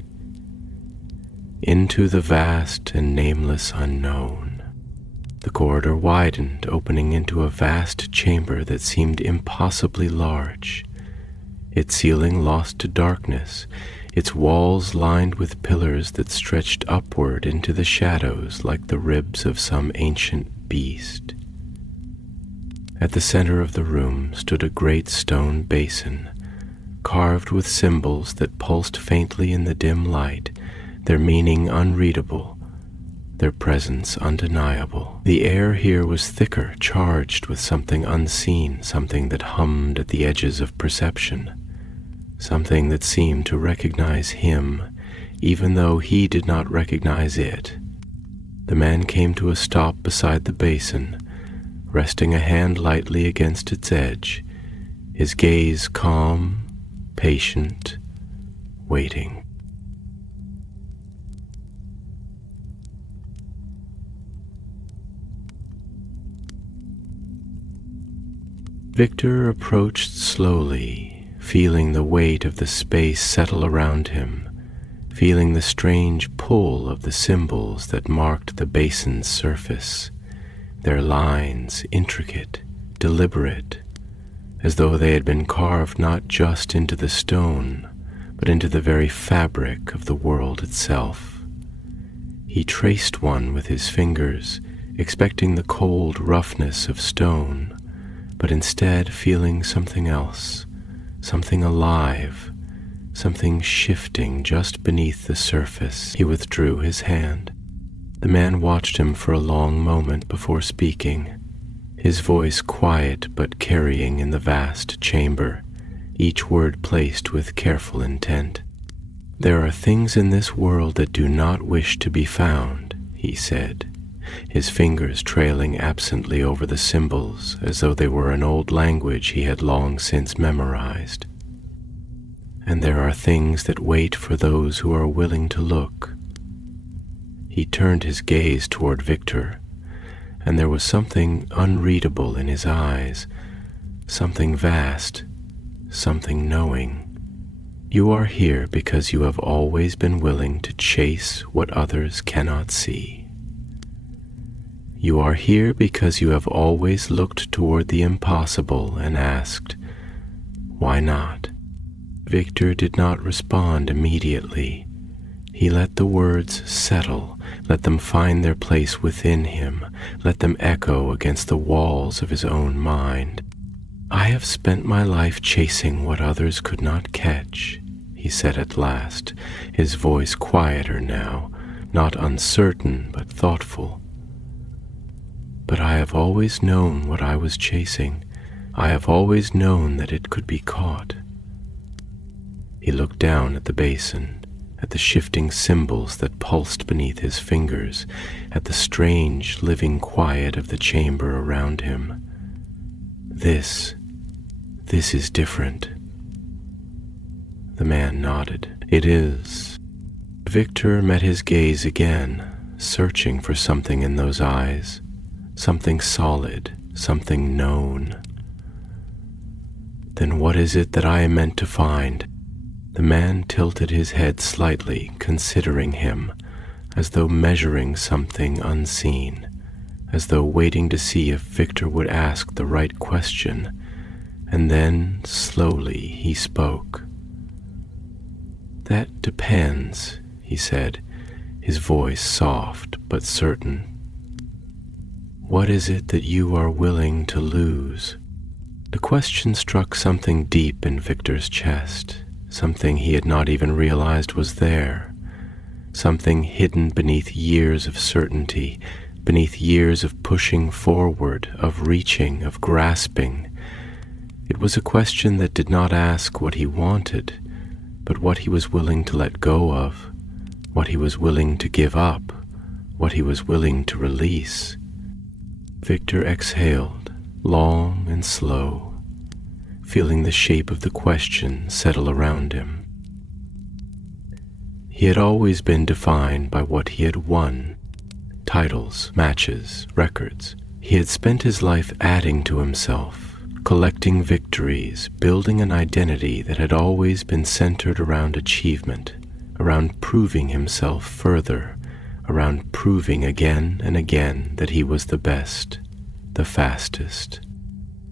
into the vast and nameless unknown. The corridor widened, opening into a vast chamber that seemed impossibly large, its ceiling lost to darkness, its walls lined with pillars that stretched upward into the shadows like the ribs of some ancient beast. At the center of the room stood a great stone basin, carved with symbols that pulsed faintly in the dim light, their meaning unreadable, their presence undeniable. The air here was thicker, charged with something unseen, something that hummed at the edges of perception, something that seemed to recognize him, even though he did not recognize it. The man came to a stop beside the basin, resting a hand lightly against its edge, his gaze calm, patient, waiting. Viktor approached slowly, feeling the weight of the space settle around him, feeling the strange pull of the symbols that marked the basin's surface, their lines intricate, deliberate, as though they had been carved not just into the stone, but into the very fabric of the world itself. He traced one with his fingers, expecting the cold roughness of stone, but instead feeling something else, something alive, something shifting just beneath the surface. He withdrew his hand. The man watched him for a long moment before speaking, his voice quiet but carrying in the vast chamber, each word placed with careful intent. "There are things in this world that do not wish to be found," he said, his fingers trailing absently over the symbols as though they were an old language he had long since memorized. "And there are things that wait for those who are willing to look." He turned his gaze toward Viktor, and there was something unreadable in his eyes, something vast, something knowing. "You are here because you have always been willing to chase what others cannot see. You are here because you have always looked toward the impossible and asked, why not?" Viktor did not respond immediately. He let the words settle, let them find their place within him, let them echo against the walls of his own mind. "I have spent my life chasing what others could not catch," he said at last, his voice quieter now, not uncertain but thoughtful. "But I have always known what I was chasing. I have always known that it could be caught." He looked down at the basin, at the shifting symbols that pulsed beneath his fingers, at the strange, living quiet of the chamber around him. This is different." The man nodded. "It is." Viktor met his gaze again, searching for something in those eyes, something solid, something known. "Then what is it that I am meant to find?" The man tilted his head slightly, considering him, as though measuring something unseen, as though waiting to see if Viktor would ask the right question, and then, slowly, he spoke. "That depends," he said, his voice soft but certain. "What is it that you are willing to lose?" The question struck something deep in Viktor's chest, something he had not even realized was there, something hidden beneath years of certainty, beneath years of pushing forward, of reaching, of grasping. It was a question that did not ask what he wanted, but what he was willing to let go of, what he was willing to give up, what he was willing to release. Viktor exhaled, long and slow, feeling the shape of the question settle around him. He had always been defined by what he had won: titles, matches, records. He had spent his life adding to himself, collecting victories, building an identity that had always been centered around achievement, around proving himself further, around proving again and again that he was the best, the fastest.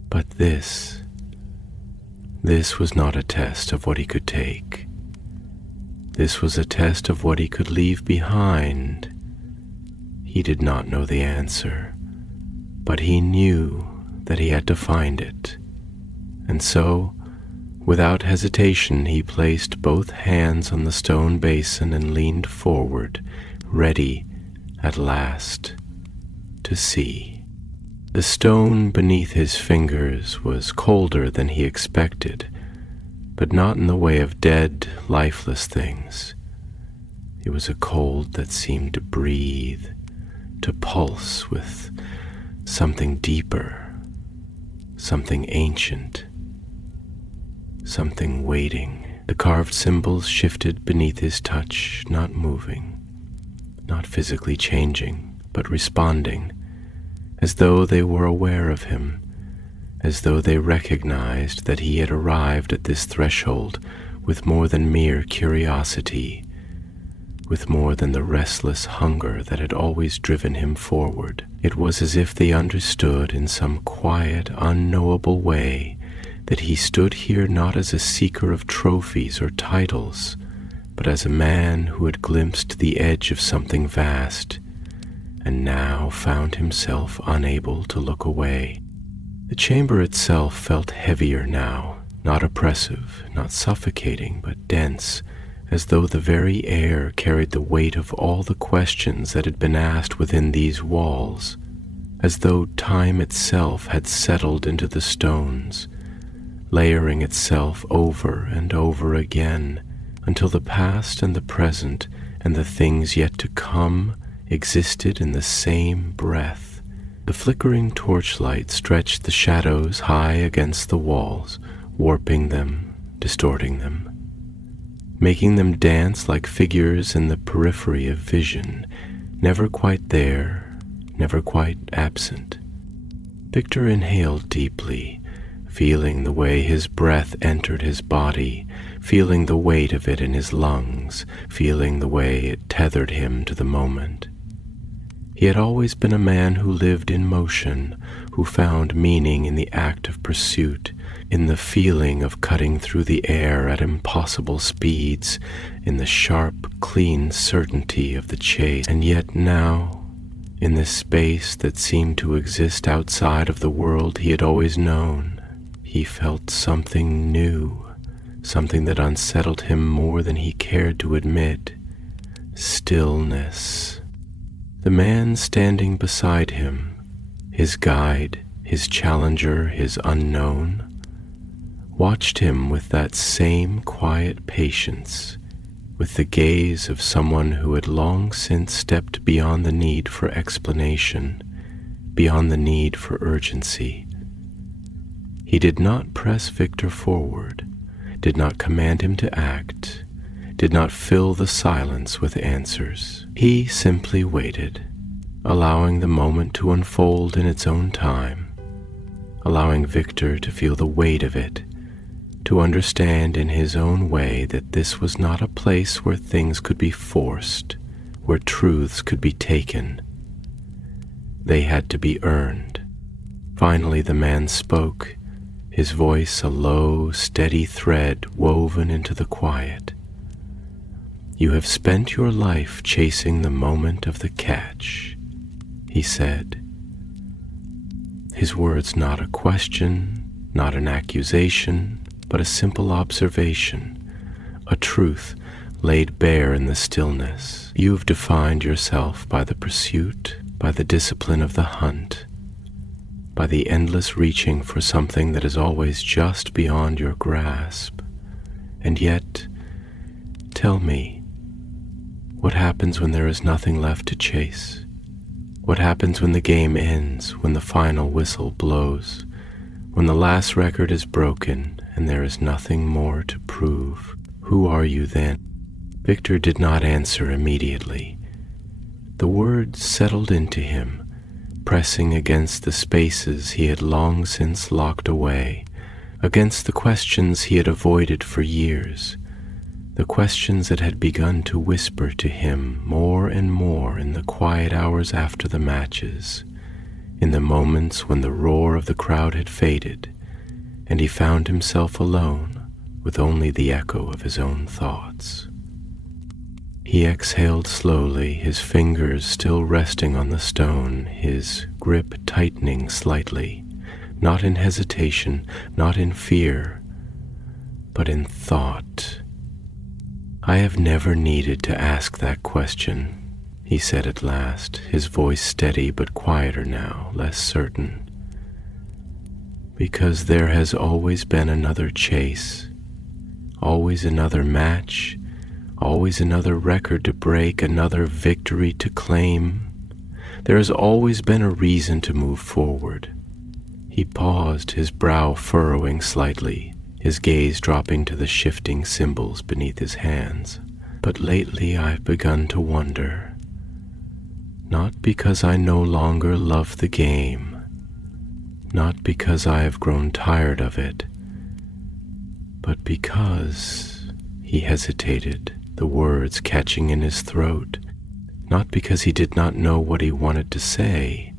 But this was not a test of what he could take. This was a test of what he could leave behind. He did not know the answer, but he knew that he had to find it. And so, without hesitation, he placed both hands on the stone basin and leaned forward, ready, at last, to see. The stone beneath his fingers was colder than he expected, but not in the way of dead, lifeless things. It was a cold that seemed to breathe, to pulse with something deeper, something ancient, something waiting. The carved symbols shifted beneath his touch, not moving, not physically changing, but responding, as though they were aware of him, as though they recognized that he had arrived at this threshold with more than mere curiosity, with more than the restless hunger that had always driven him forward. It was as if they understood in some quiet, unknowable way that he stood here not as a seeker of trophies or titles, but as a man who had glimpsed the edge of something vast, and now found himself unable to look away. The chamber itself felt heavier now, not oppressive, not suffocating, but dense, as though the very air carried the weight of all the questions that had been asked within these walls, as though time itself had settled into the stones, layering itself over and over again, until the past and the present and the things yet to come existed in the same breath. The flickering torchlight stretched the shadows high against the walls, warping them, distorting them, making them dance like figures in the periphery of vision, never quite there, never quite absent. Viktor inhaled deeply, feeling the way his breath entered his body, feeling the weight of it in his lungs, feeling the way it tethered him to the moment. He had always been a man who lived in motion, who found meaning in the act of pursuit, in the feeling of cutting through the air at impossible speeds, in the sharp, clean certainty of the chase. And yet now, in this space that seemed to exist outside of the world he had always known, he felt something new, something that unsettled him more than he cared to admit. Stillness. The man standing beside him, his guide, his challenger, his unknown, watched him with that same quiet patience, with the gaze of someone who had long since stepped beyond the need for explanation, beyond the need for urgency. He did not press Viktor forward, did not command him to act, did not fill the silence with answers. He simply waited, allowing the moment to unfold in its own time, allowing Viktor to feel the weight of it, to understand in his own way that this was not a place where things could be forced, where truths could be taken. They had to be earned. Finally the man spoke, his voice a low, steady thread woven into the quiet. "You have spent your life chasing the moment of the catch," he said. His words not a question, not an accusation, but a simple observation, a truth laid bare in the stillness. You've defined yourself by the pursuit, by the discipline of the hunt, by the endless reaching for something that is always just beyond your grasp. And yet, tell me, what happens when there is nothing left to chase? What happens when the game ends, when the final whistle blows, when the last record is broken and there is nothing more to prove? Who are you then? Viktor did not answer immediately. The words settled into him, pressing against the spaces he had long since locked away, against the questions he had avoided for years. The questions that had begun to whisper to him more and more in the quiet hours after the matches, in the moments when the roar of the crowd had faded, and he found himself alone with only the echo of his own thoughts. He exhaled slowly, his fingers still resting on the stone, his grip tightening slightly, not in hesitation, not in fear, but in thought. "I have never needed to ask that question," he said at last, his voice steady but quieter now, less certain. "Because there has always been another chase, always another match, always another record to break, another victory to claim. There has always been a reason to move forward." He paused, his brow furrowing slightly, his gaze dropping to the shifting symbols beneath his hands. "But lately I've begun to wonder, not because I no longer love the game, not because I have grown tired of it, but because," he hesitated, the words catching in his throat, not because he did not know what he wanted to say,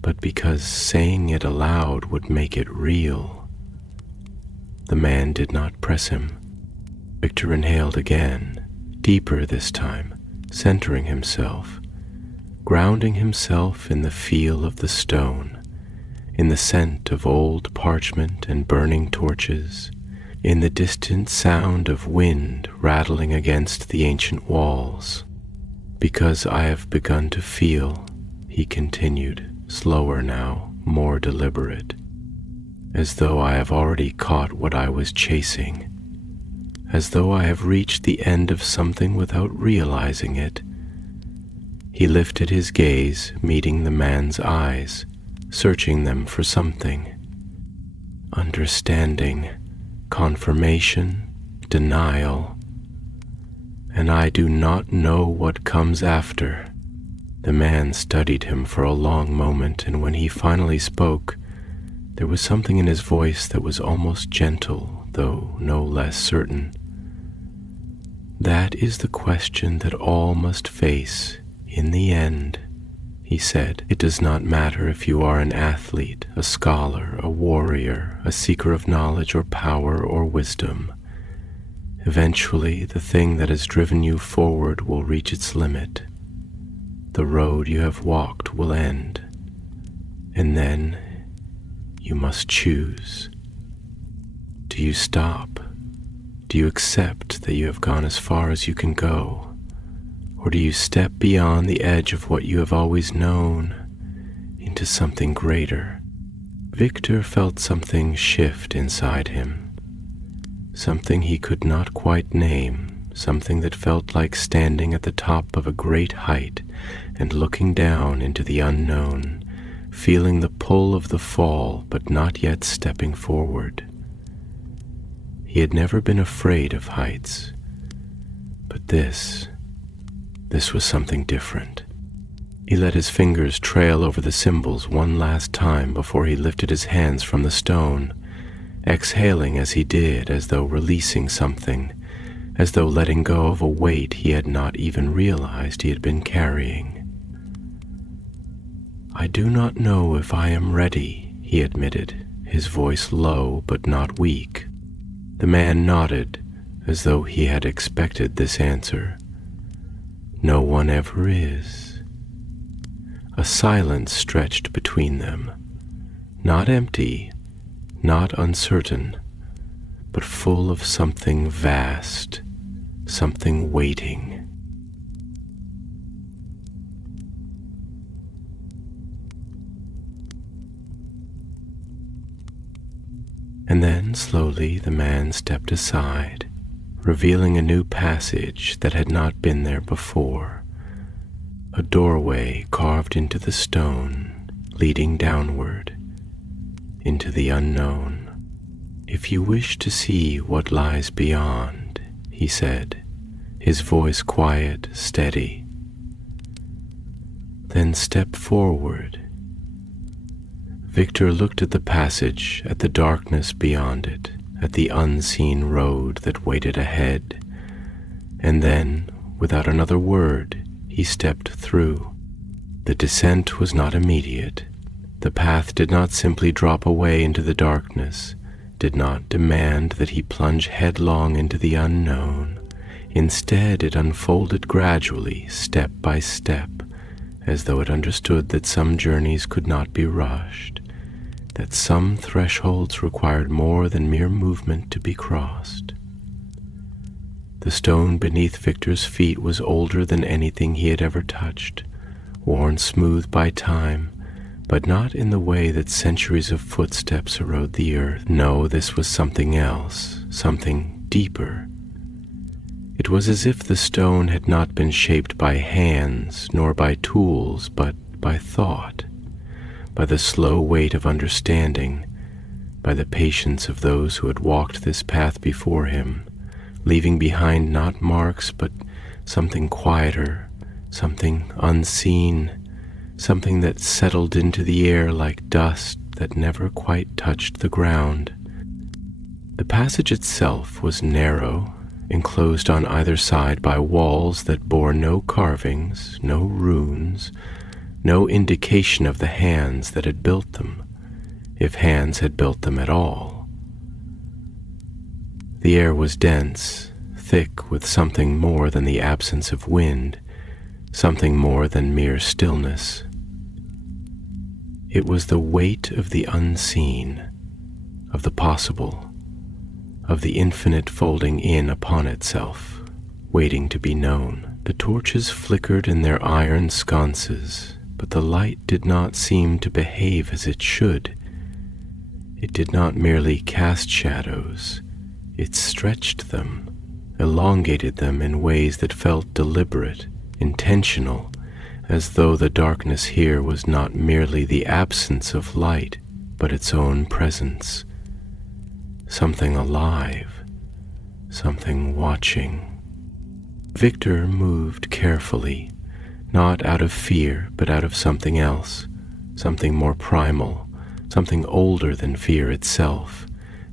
but because saying it aloud would make it real. The man did not press him. Viktor inhaled again, deeper this time, centering himself, grounding himself in the feel of the stone, in the scent of old parchment and burning torches, in the distant sound of wind rattling against the ancient walls. "Because I have begun to feel," he continued, slower now, more deliberate, "as though I have already caught what I was chasing, as though I have reached the end of something without realizing it." He lifted his gaze, meeting the man's eyes, searching them for something. Understanding, confirmation, denial. "And I do not know what comes after." The man studied him for a long moment, and when he finally spoke, there was something in his voice that was almost gentle, though no less certain. "That is the question that all must face in the end," he said. "It does not matter if you are an athlete, a scholar, a warrior, a seeker of knowledge or power or wisdom. Eventually, the thing that has driven you forward will reach its limit. The road you have walked will end, and then you must choose. Do you stop? Do you accept that you have gone as far as you can go? Or do you step beyond the edge of what you have always known into something greater?" Viktor felt something shift inside him, something he could not quite name, something that felt like standing at the top of a great height and looking down into the unknown, feeling the pull of the fall but not yet stepping forward. He had never been afraid of heights, but this was something different. He let his fingers trail over the symbols one last time before he lifted his hands from the stone, exhaling as he did, as though releasing something, as though letting go of a weight he had not even realized he had been carrying. "I do not know if I am ready," he admitted, his voice low but not weak. The man nodded, as though he had expected this answer. "No one ever is." A silence stretched between them, not empty, not uncertain, but full of something vast, something waiting. And then slowly the man stepped aside, revealing a new passage that had not been there before, a doorway carved into the stone, leading downward, into the unknown. "If you wish to see what lies beyond," he said, his voice quiet, steady, "then step forward." Viktor looked at the passage, at the darkness beyond it, at the unseen road that waited ahead, and then, without another word, he stepped through. The descent was not immediate. The path did not simply drop away into the darkness, did not demand that he plunge headlong into the unknown. Instead, it unfolded gradually, step by step, as though it understood that some journeys could not be rushed, that some thresholds required more than mere movement to be crossed. The stone beneath Viktor's feet was older than anything he had ever touched, worn smooth by time, but not in the way that centuries of footsteps erode the earth. No, this was something else, something deeper. It was as if the stone had not been shaped by hands, nor by tools, but by thought, by the slow weight of understanding, by the patience of those who had walked this path before him, leaving behind not marks, but something quieter, something unseen, something that settled into the air like dust that never quite touched the ground. The passage itself was narrow, enclosed on either side by walls that bore no carvings, no runes, no indication of the hands that had built them, if hands had built them at all. The air was dense, thick with something more than the absence of wind, something more than mere stillness. It was the weight of the unseen, of the possible, of the infinite folding in upon itself, waiting to be known. The torches flickered in their iron sconces, but the light did not seem to behave as it should. It did not merely cast shadows, it stretched them, elongated them in ways that felt deliberate, intentional, as though the darkness here was not merely the absence of light, but its own presence. Something alive, something watching. Viktor moved carefully, not out of fear, but out of something else, something more primal, something older than fear itself,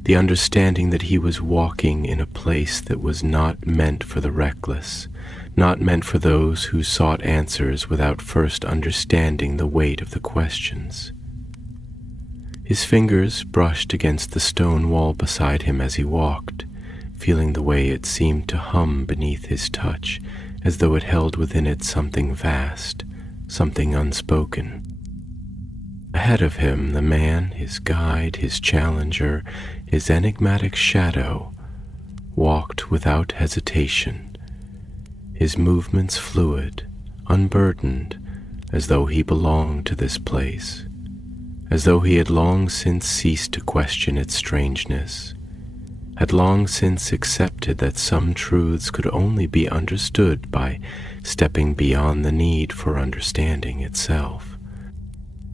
the understanding that he was walking in a place that was not meant for the reckless, not meant for those who sought answers without first understanding the weight of the questions. His fingers brushed against the stone wall beside him as he walked, feeling the way it seemed to hum beneath his touch, as though it held within it something vast, something unspoken. Ahead of him, the man, his guide, his challenger, his enigmatic shadow, walked without hesitation, his movements fluid, unburdened, as though he belonged to this place, as though he had long since ceased to question its strangeness, had long since accepted that some truths could only be understood by stepping beyond the need for understanding itself.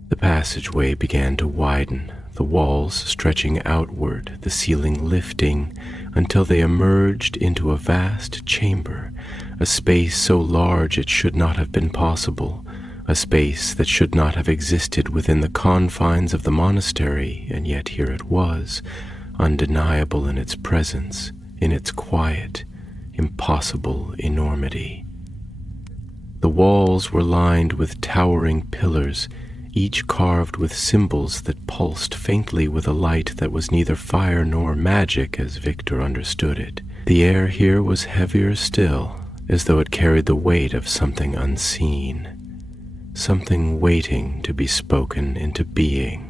The passageway began to widen, the walls stretching outward, the ceiling lifting until they emerged into a vast chamber, a space so large it should not have been possible, a space that should not have existed within the confines of the monastery, and yet here it was, undeniable in its presence, in its quiet, impossible enormity. The walls were lined with towering pillars, each carved with symbols that pulsed faintly with a light that was neither fire nor magic as Viktor understood it. The air here was heavier still, as though it carried the weight of something unseen, something waiting to be spoken into being.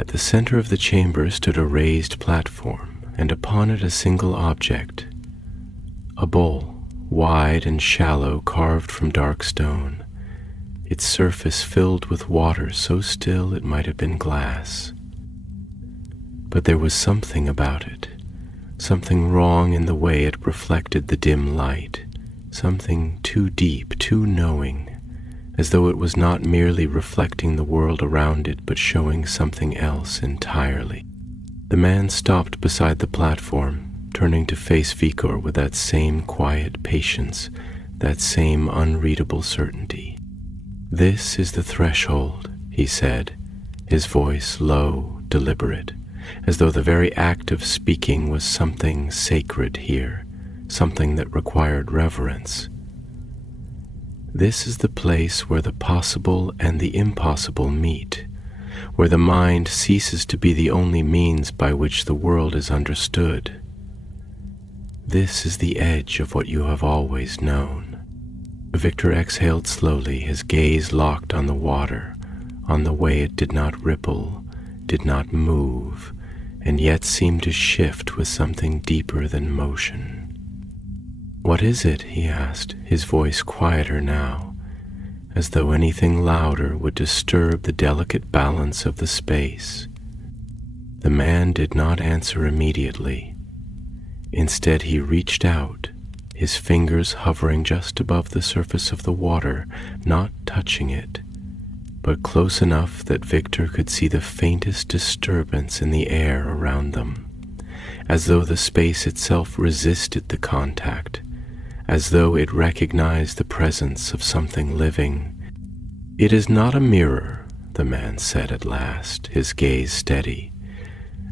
At the center of the chamber stood a raised platform, and upon it a single object, a bowl, wide and shallow, carved from dark stone, its surface filled with water so still it might have been glass. But there was something about it, something wrong in the way it reflected the dim light, something too deep, too knowing, as though it was not merely reflecting the world around it, but showing something else entirely. The man stopped beside the platform, turning to face Viktor with that same quiet patience, that same unreadable certainty. "This is the threshold," he said, his voice low, deliberate, as though the very act of speaking was something sacred here, something that required reverence. This is the place where the possible and the impossible meet, where the mind ceases to be the only means by which the world is understood. This is the edge of what you have always known. Viktor exhaled slowly, his gaze locked on the water, on the way it did not ripple, did not move, and yet seemed to shift with something deeper than motion. "What is it?" he asked, his voice quieter now, as though anything louder would disturb the delicate balance of the space. The man did not answer immediately. Instead, he reached out, his fingers hovering just above the surface of the water, not touching it, but close enough that Viktor could see the faintest disturbance in the air around them, as though the space itself resisted the contact, as though it recognized the presence of something living. "It is not a mirror," the man said at last, his gaze steady,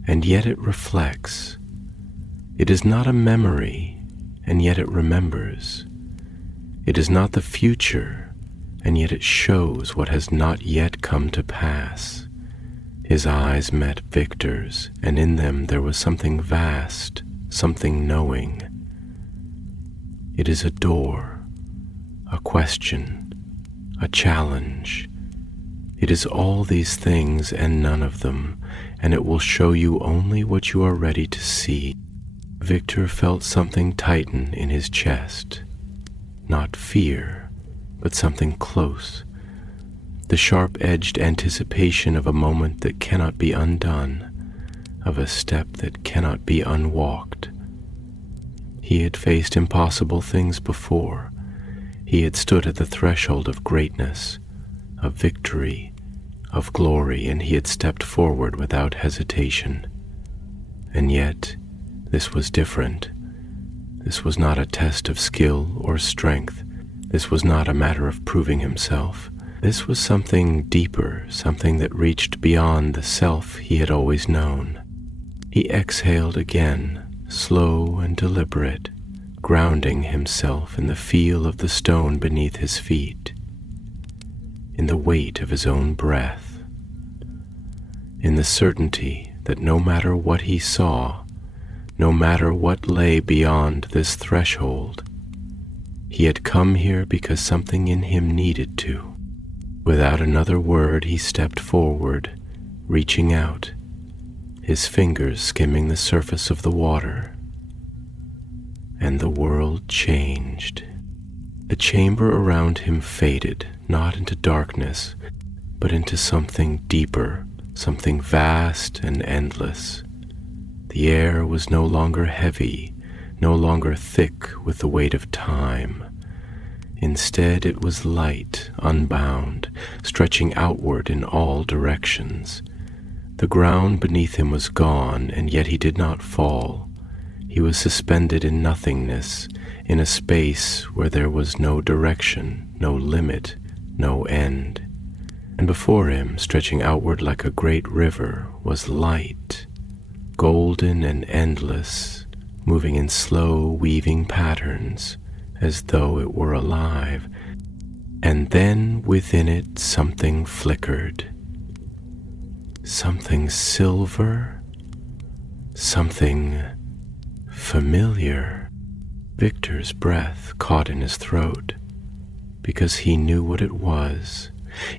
"and yet it reflects. It is not a memory, and yet it remembers. It is not the future, and yet it shows what has not yet come to pass." His eyes met Viktor's, and in them there was something vast, something knowing. "It is a door, a question, a challenge. It is all these things and none of them, and it will show you only what you are ready to see." Viktor felt something tighten in his chest. Not fear, but something close. The sharp-edged anticipation of a moment that cannot be undone, of a step that cannot be unwalked. He had faced impossible things before. He had stood at the threshold of greatness, of victory, of glory, and he had stepped forward without hesitation. And yet, this was different. This was not a test of skill or strength. This was not a matter of proving himself. This was something deeper, something that reached beyond the self he had always known. He exhaled again, slow and deliberate, grounding himself in the feel of the stone beneath his feet, in the weight of his own breath, in the certainty that no matter what he saw, no matter what lay beyond this threshold, he had come here because something in him needed to. Without another word, he stepped forward, reaching out, his fingers skimming the surface of the water. And the world changed. The chamber around him faded, not into darkness, but into something deeper, something vast and endless. The air was no longer heavy, no longer thick with the weight of time. Instead, it was light, unbound, stretching outward in all directions. The ground beneath him was gone, and yet he did not fall. He was suspended in nothingness, in a space where there was no direction, no limit, no end. And before him, stretching outward like a great river, was light, golden and endless, moving in slow, weaving patterns, as though it were alive. And then within it something flickered. Something silver, something familiar. Viktor's breath caught in his throat, because he knew what it was,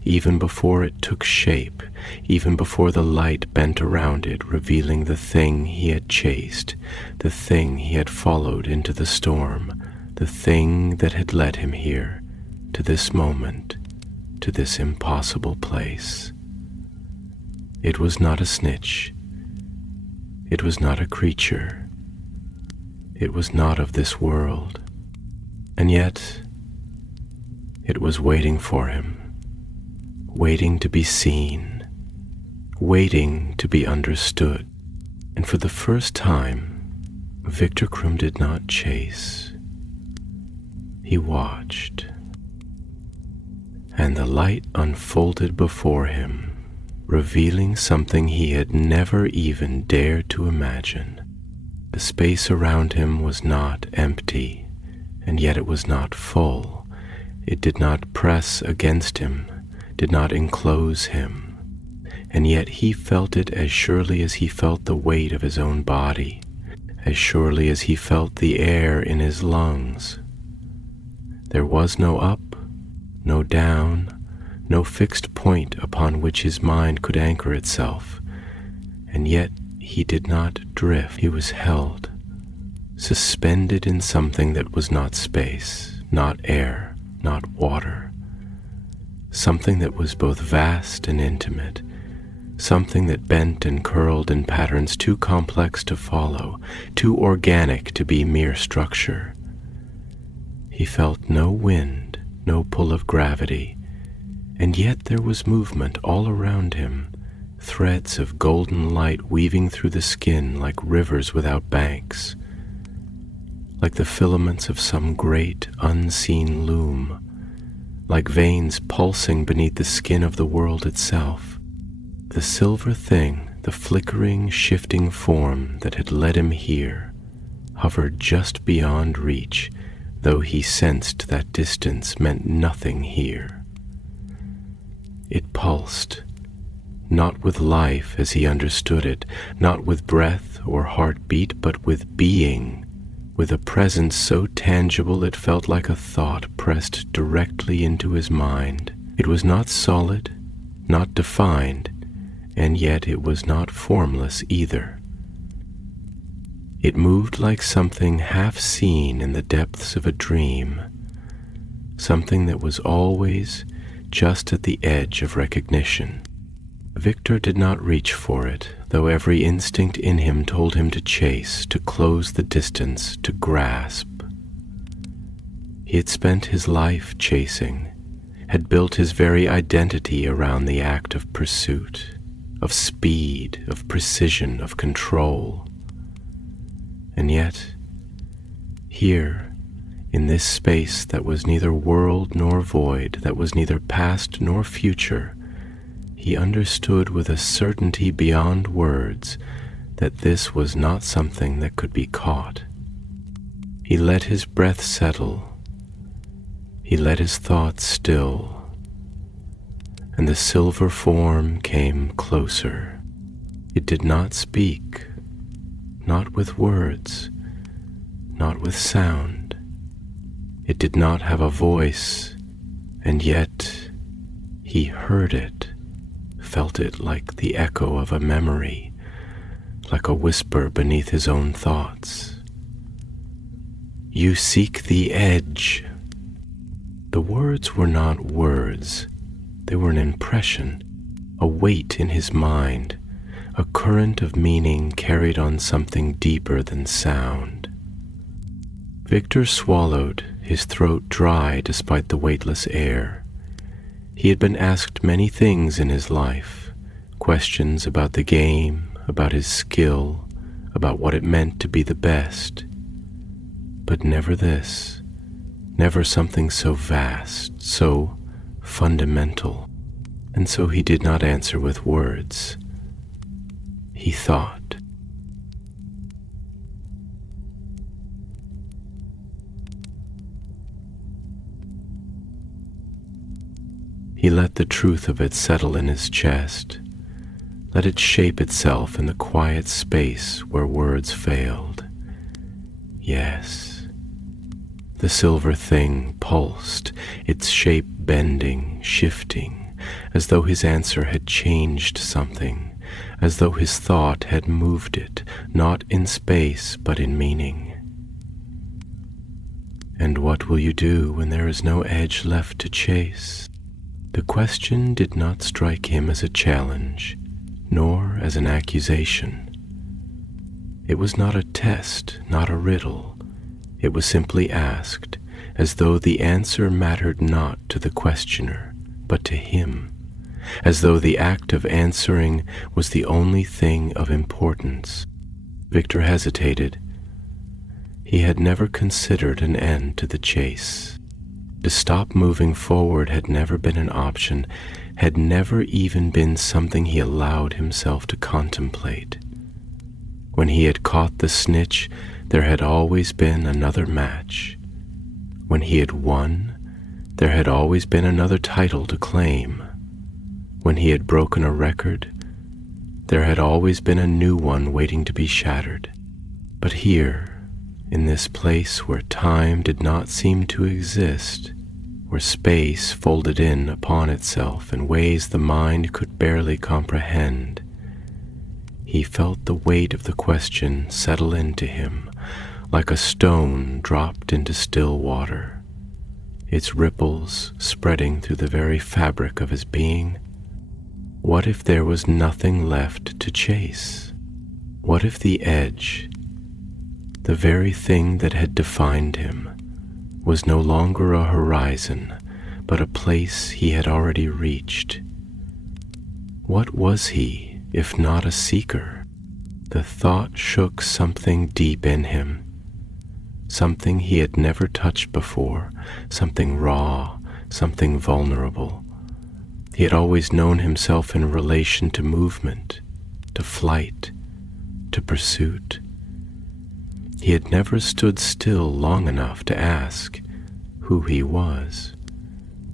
even before it took shape, even before the light bent around it, revealing the thing he had chased, the thing he had followed into the storm, the thing that had led him here, to this moment, to this impossible place. It was not a snitch. It was not a creature. It was not of this world. And yet, it was waiting for him, waiting to be seen, waiting to be understood. And for the first time, Viktor Krum did not chase. He watched, and the light unfolded before him, revealing something he had never even dared to imagine. The space around him was not empty, and yet it was not full. It did not press against him, did not enclose him, and yet he felt it as surely as he felt the weight of his own body, as surely as he felt the air in his lungs. There was no up, no down, no fixed point upon which his mind could anchor itself, and yet he did not drift. He was held, suspended in something that was not space, not air, not water, something that was both vast and intimate, something that bent and curled in patterns too complex to follow, too organic to be mere structure. He felt no wind, no pull of gravity, and yet there was movement all around him, threads of golden light weaving through the skin like rivers without banks, like the filaments of some great unseen loom, like veins pulsing beneath the skin of the world itself. The silver thing, the flickering, shifting form that had led him here, hovered just beyond reach, though he sensed that distance meant nothing here. It pulsed, not with life as he understood it, not with breath or heartbeat, but with being, with a presence so tangible it felt like a thought pressed directly into his mind. It was not solid, not defined, and yet it was not formless either. It moved like something half seen in the depths of a dream, something that was always just at the edge of recognition. Viktor did not reach for it, though every instinct in him told him to chase, to close the distance, to grasp. He had spent his life chasing, had built his very identity around the act of pursuit, of speed, of precision, of control. And yet, here, in this space that was neither world nor void, that was neither past nor future, he understood with a certainty beyond words that this was not something that could be caught. He let his breath settle. He let his thoughts still, and the silver form came closer. It did not speak, not with words, not with sound. It did not have a voice, and yet he heard it, felt it like the echo of a memory, like a whisper beneath his own thoughts. "You seek the edge." The words were not words. They were an impression, a weight in his mind, a current of meaning carried on something deeper than sound. Viktor swallowed, his throat dry despite the weightless air. He had been asked many things in his life, questions about the game, about his skill, about what it meant to be the best. But never this, never something so vast, so fundamental. And so he did not answer with words. He thought. He let the truth of it settle in his chest, let it shape itself in the quiet space where words failed. Yes, the silver thing pulsed, its shape bending, shifting, as though his answer had changed something, as though his thought had moved it, not in space but in meaning. And what will you do when there is no edge left to chase? The question did not strike him as a challenge, nor as an accusation. It was not a test, not a riddle. It was simply asked, as though the answer mattered not to the questioner, but to him, as though the act of answering was the only thing of importance. Viktor hesitated. He had never considered an end to the chase. To stop moving forward had never been an option, had never even been something he allowed himself to contemplate. When he had caught the snitch, there had always been another match. When he had won, there had always been another title to claim. When he had broken a record, there had always been a new one waiting to be shattered. But here, in this place where time did not seem to exist, where space folded in upon itself in ways the mind could barely comprehend, he felt the weight of the question settle into him like a stone dropped into still water, its ripples spreading through the very fabric of his being. What if there was nothing left to chase? What if the edge, the very thing that had defined him, was no longer a horizon, but a place he had already reached? What was he, if not a seeker? The thought shook something deep in him, something he had never touched before, something raw, something vulnerable. He had always known himself in relation to movement, to flight, to pursuit. He had never stood still long enough to ask who he was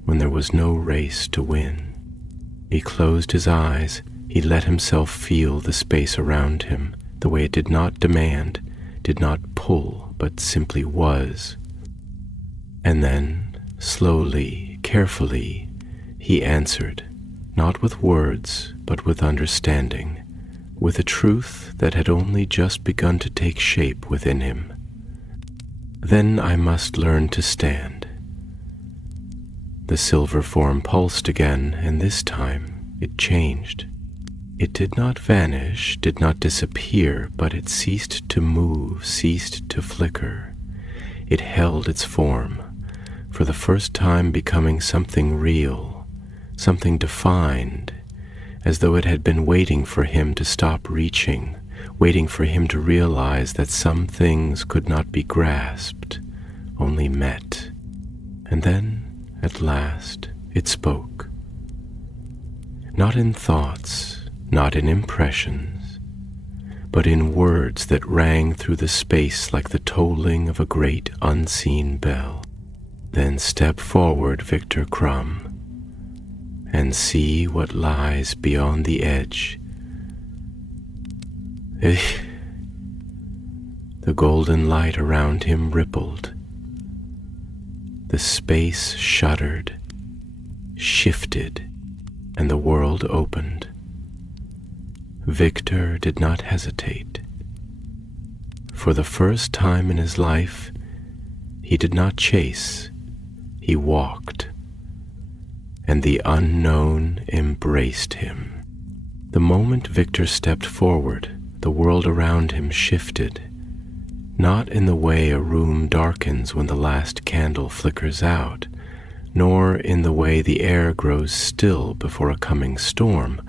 when there was no race to win. He closed his eyes. He let himself feel the space around him, the way it did not demand, did not pull, but simply was. And then, slowly, carefully, he answered, not with words, but with understanding, with a truth that had only just begun to take shape within him. Then I must learn to stand. The silver form pulsed again, and this time it changed. It did not vanish, did not disappear, but it ceased to move, ceased to flicker. It held its form, for the first time becoming something real, something defined, as though it had been waiting for him to stop reaching, waiting for him to realize that some things could not be grasped, only met. And then, at last, it spoke. Not in thoughts, not in impressions, but in words that rang through the space like the tolling of a great unseen bell. Then step forward, Viktor Krum, and see what lies beyond the edge. The golden light around him rippled. The space shuddered, shifted, and the world opened. Viktor did not hesitate. For the first time in his life, he did not chase, he walked, and the unknown embraced him. The moment Viktor stepped forward, the world around him shifted, not in the way a room darkens when the last candle flickers out, nor in the way the air grows still before a coming storm,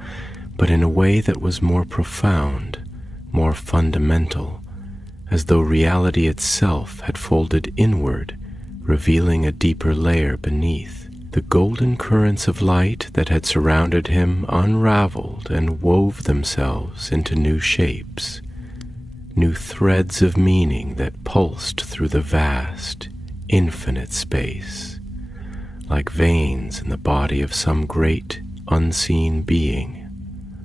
but in a way that was more profound, more fundamental, as though reality itself had folded inward, revealing a deeper layer beneath. The golden currents of light that had surrounded him unraveled and wove themselves into new shapes, new threads of meaning that pulsed through the vast, infinite space, like veins in the body of some great, unseen being.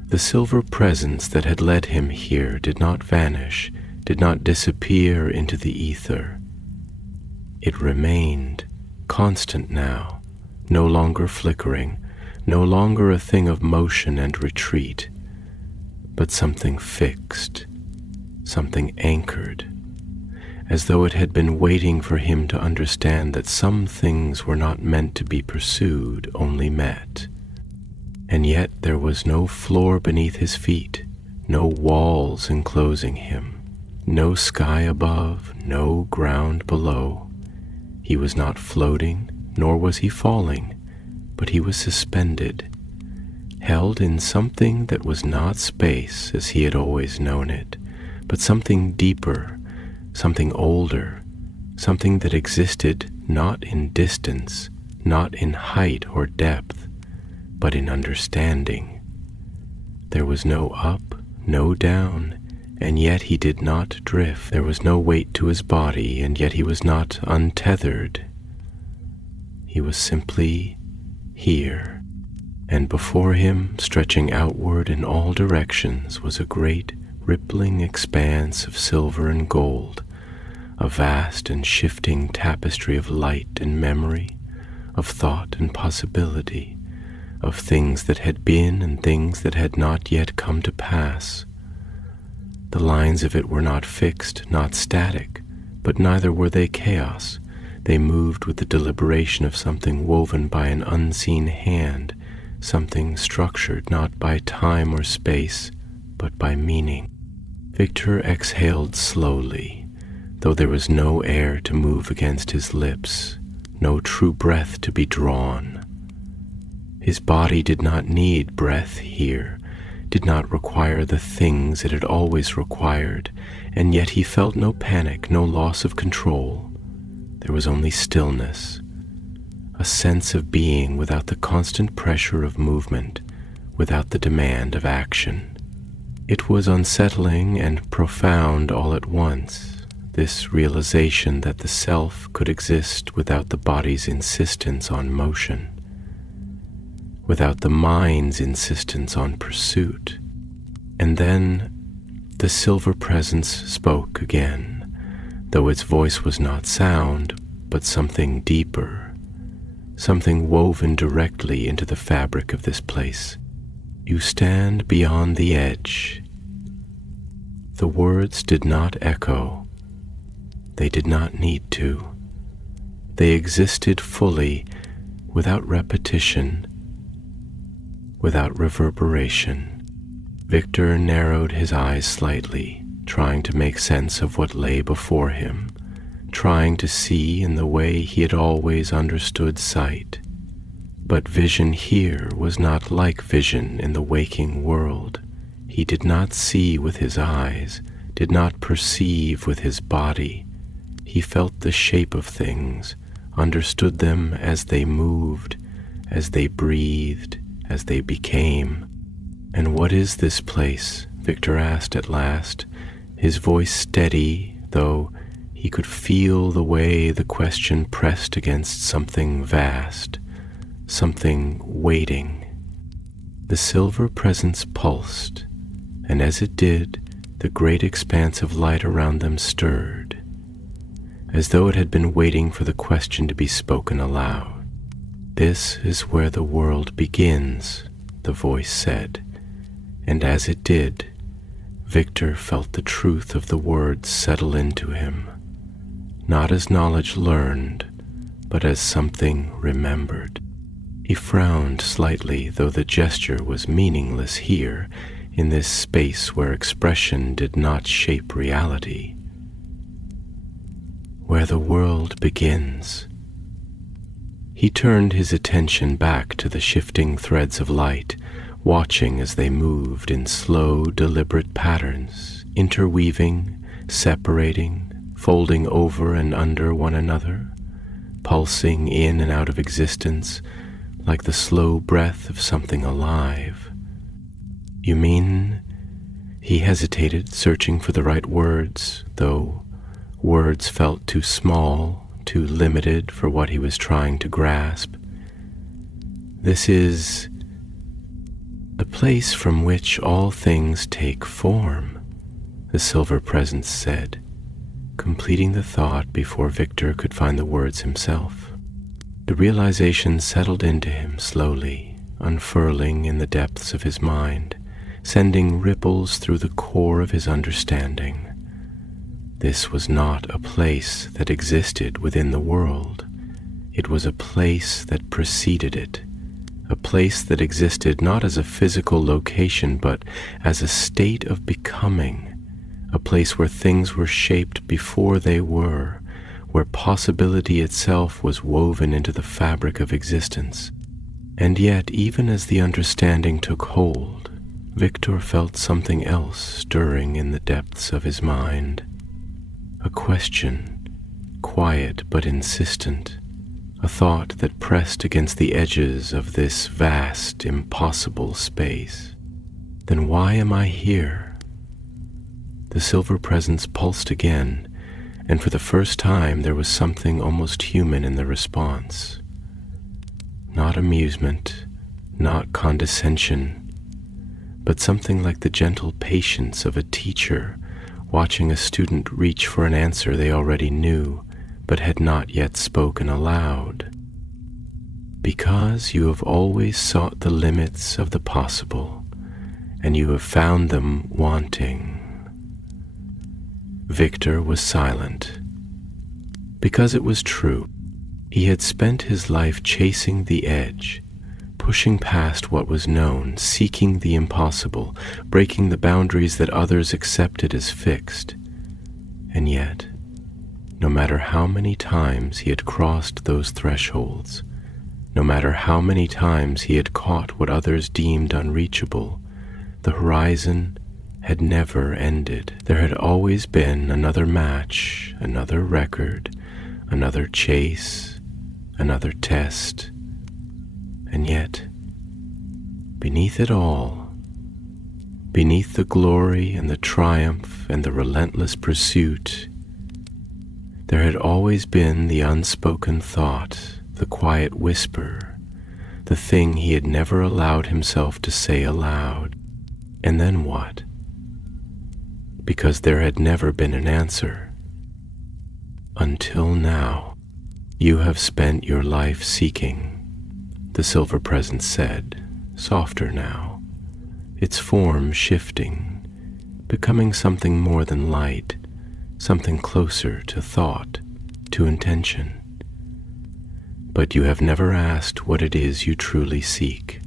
The silver presence that had led him here did not vanish, did not disappear into the ether. It remained, constant now, no longer flickering, no longer a thing of motion and retreat, but something fixed, something anchored, as though it had been waiting for him to understand that some things were not meant to be pursued, only met. And yet there was no floor beneath his feet, no walls enclosing him, no sky above, no ground below. He was not floating, nor was he falling, but he was suspended, held in something that was not space as he had always known it, but something deeper, something older, something that existed not in distance, not in height or depth, but in understanding. There was no up, no down, and yet he did not drift. There was no weight to his body, and yet he was not untethered. He was simply here, and before him, stretching outward in all directions, was a great rippling expanse of silver and gold, a vast and shifting tapestry of light and memory, of thought and possibility, of things that had been and things that had not yet come to pass. The lines of it were not fixed, not static, but neither were they chaos. They moved with the deliberation of something woven by an unseen hand, something structured not by time or space, but by meaning. Viktor exhaled slowly, though there was no air to move against his lips, no true breath to be drawn. His body did not need breath here, did not require the things it had always required, and yet he felt no panic, no loss of control. There was only stillness, a sense of being without the constant pressure of movement, without the demand of action. It was unsettling and profound all at once, this realization that the self could exist without the body's insistence on motion, without the mind's insistence on pursuit. And then the silver presence spoke again, though its voice was not sound, but something deeper, something woven directly into the fabric of this place. You stand beyond the edge. The words did not echo. They did not need to. They existed fully, without repetition, without reverberation. Viktor narrowed his eyes slightly, trying to make sense of what lay before him, trying to see in the way he had always understood sight. But vision here was not like vision in the waking world. He did not see with his eyes, did not perceive with his body. He felt the shape of things, understood them as they moved, as they breathed, as they became. "And what is this place?" Viktor asked at last, his voice steady, though he could feel the way the question pressed against something vast, something waiting. The silver presence pulsed, and as it did, the great expanse of light around them stirred, as though it had been waiting for the question to be spoken aloud. "This is where the world begins," the voice said, and as it did, Viktor felt the truth of the words settle into him, not as knowledge learned, but as something remembered. He frowned slightly, though the gesture was meaningless here, in this space where expression did not shape reality. Where the world begins. He turned his attention back to the shifting threads of light, watching as they moved in slow, deliberate patterns, interweaving, separating, folding over and under one another, pulsing in and out of existence like the slow breath of something alive. "You mean?" He hesitated, searching for the right words, though words felt too small, too limited for what he was trying to grasp. "This is the place from which all things take form," the silver presence said, completing the thought before Viktor could find the words himself. The realization settled into him slowly, unfurling in the depths of his mind, sending ripples through the core of his understanding. This was not a place that existed within the world. It was a place that preceded it, a place that existed not as a physical location, but as a state of becoming, a place where things were shaped before they were, where possibility itself was woven into the fabric of existence. And yet, even as the understanding took hold, Viktor felt something else stirring in the depths of his mind. A question, quiet but insistent, a thought that pressed against the edges of this vast, impossible space. "Then why am I here?" The silver presence pulsed again, and for the first time there was something almost human in the response. Not amusement, not condescension, but something like the gentle patience of a teacher watching a student reach for an answer they already knew but had not yet spoken aloud. Because you have always sought the limits of the possible, and you have found them wanting. Viktor was silent. Because it was true. He had spent his life chasing the edge, pushing past what was known, seeking the impossible, breaking the boundaries that others accepted as fixed. And yet, no matter how many times he had crossed those thresholds, no matter how many times he had caught what others deemed unreachable, the horizon had never ended. There had always been another match, another record, another chase, another test. And yet, beneath it all, beneath the glory and the triumph and the relentless pursuit, there had always been the unspoken thought, the quiet whisper, the thing he had never allowed himself to say aloud. And then what? Because there had never been an answer. Until now, you have spent your life seeking, the silver presence said, softer now, its form shifting, becoming something more than light, something closer to thought, to intention. But you have never asked what it is you truly seek.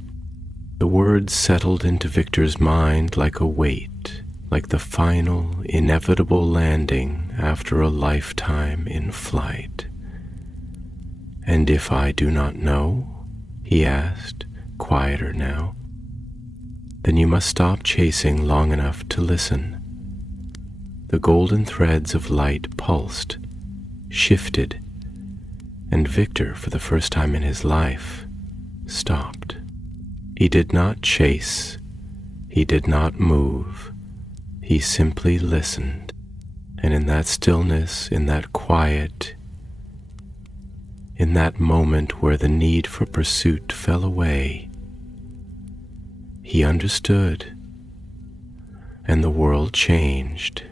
The words settled into Viktor's mind like a weight, like the final, inevitable landing after a lifetime in flight. And if I do not know, he asked, quieter now, then you must stop chasing long enough to listen. The golden threads of light pulsed, shifted, and Viktor, for the first time in his life, stopped. He did not chase, he did not move, he simply listened, and in that stillness, in that quiet, in that moment where the need for pursuit fell away, he understood, and the world changed.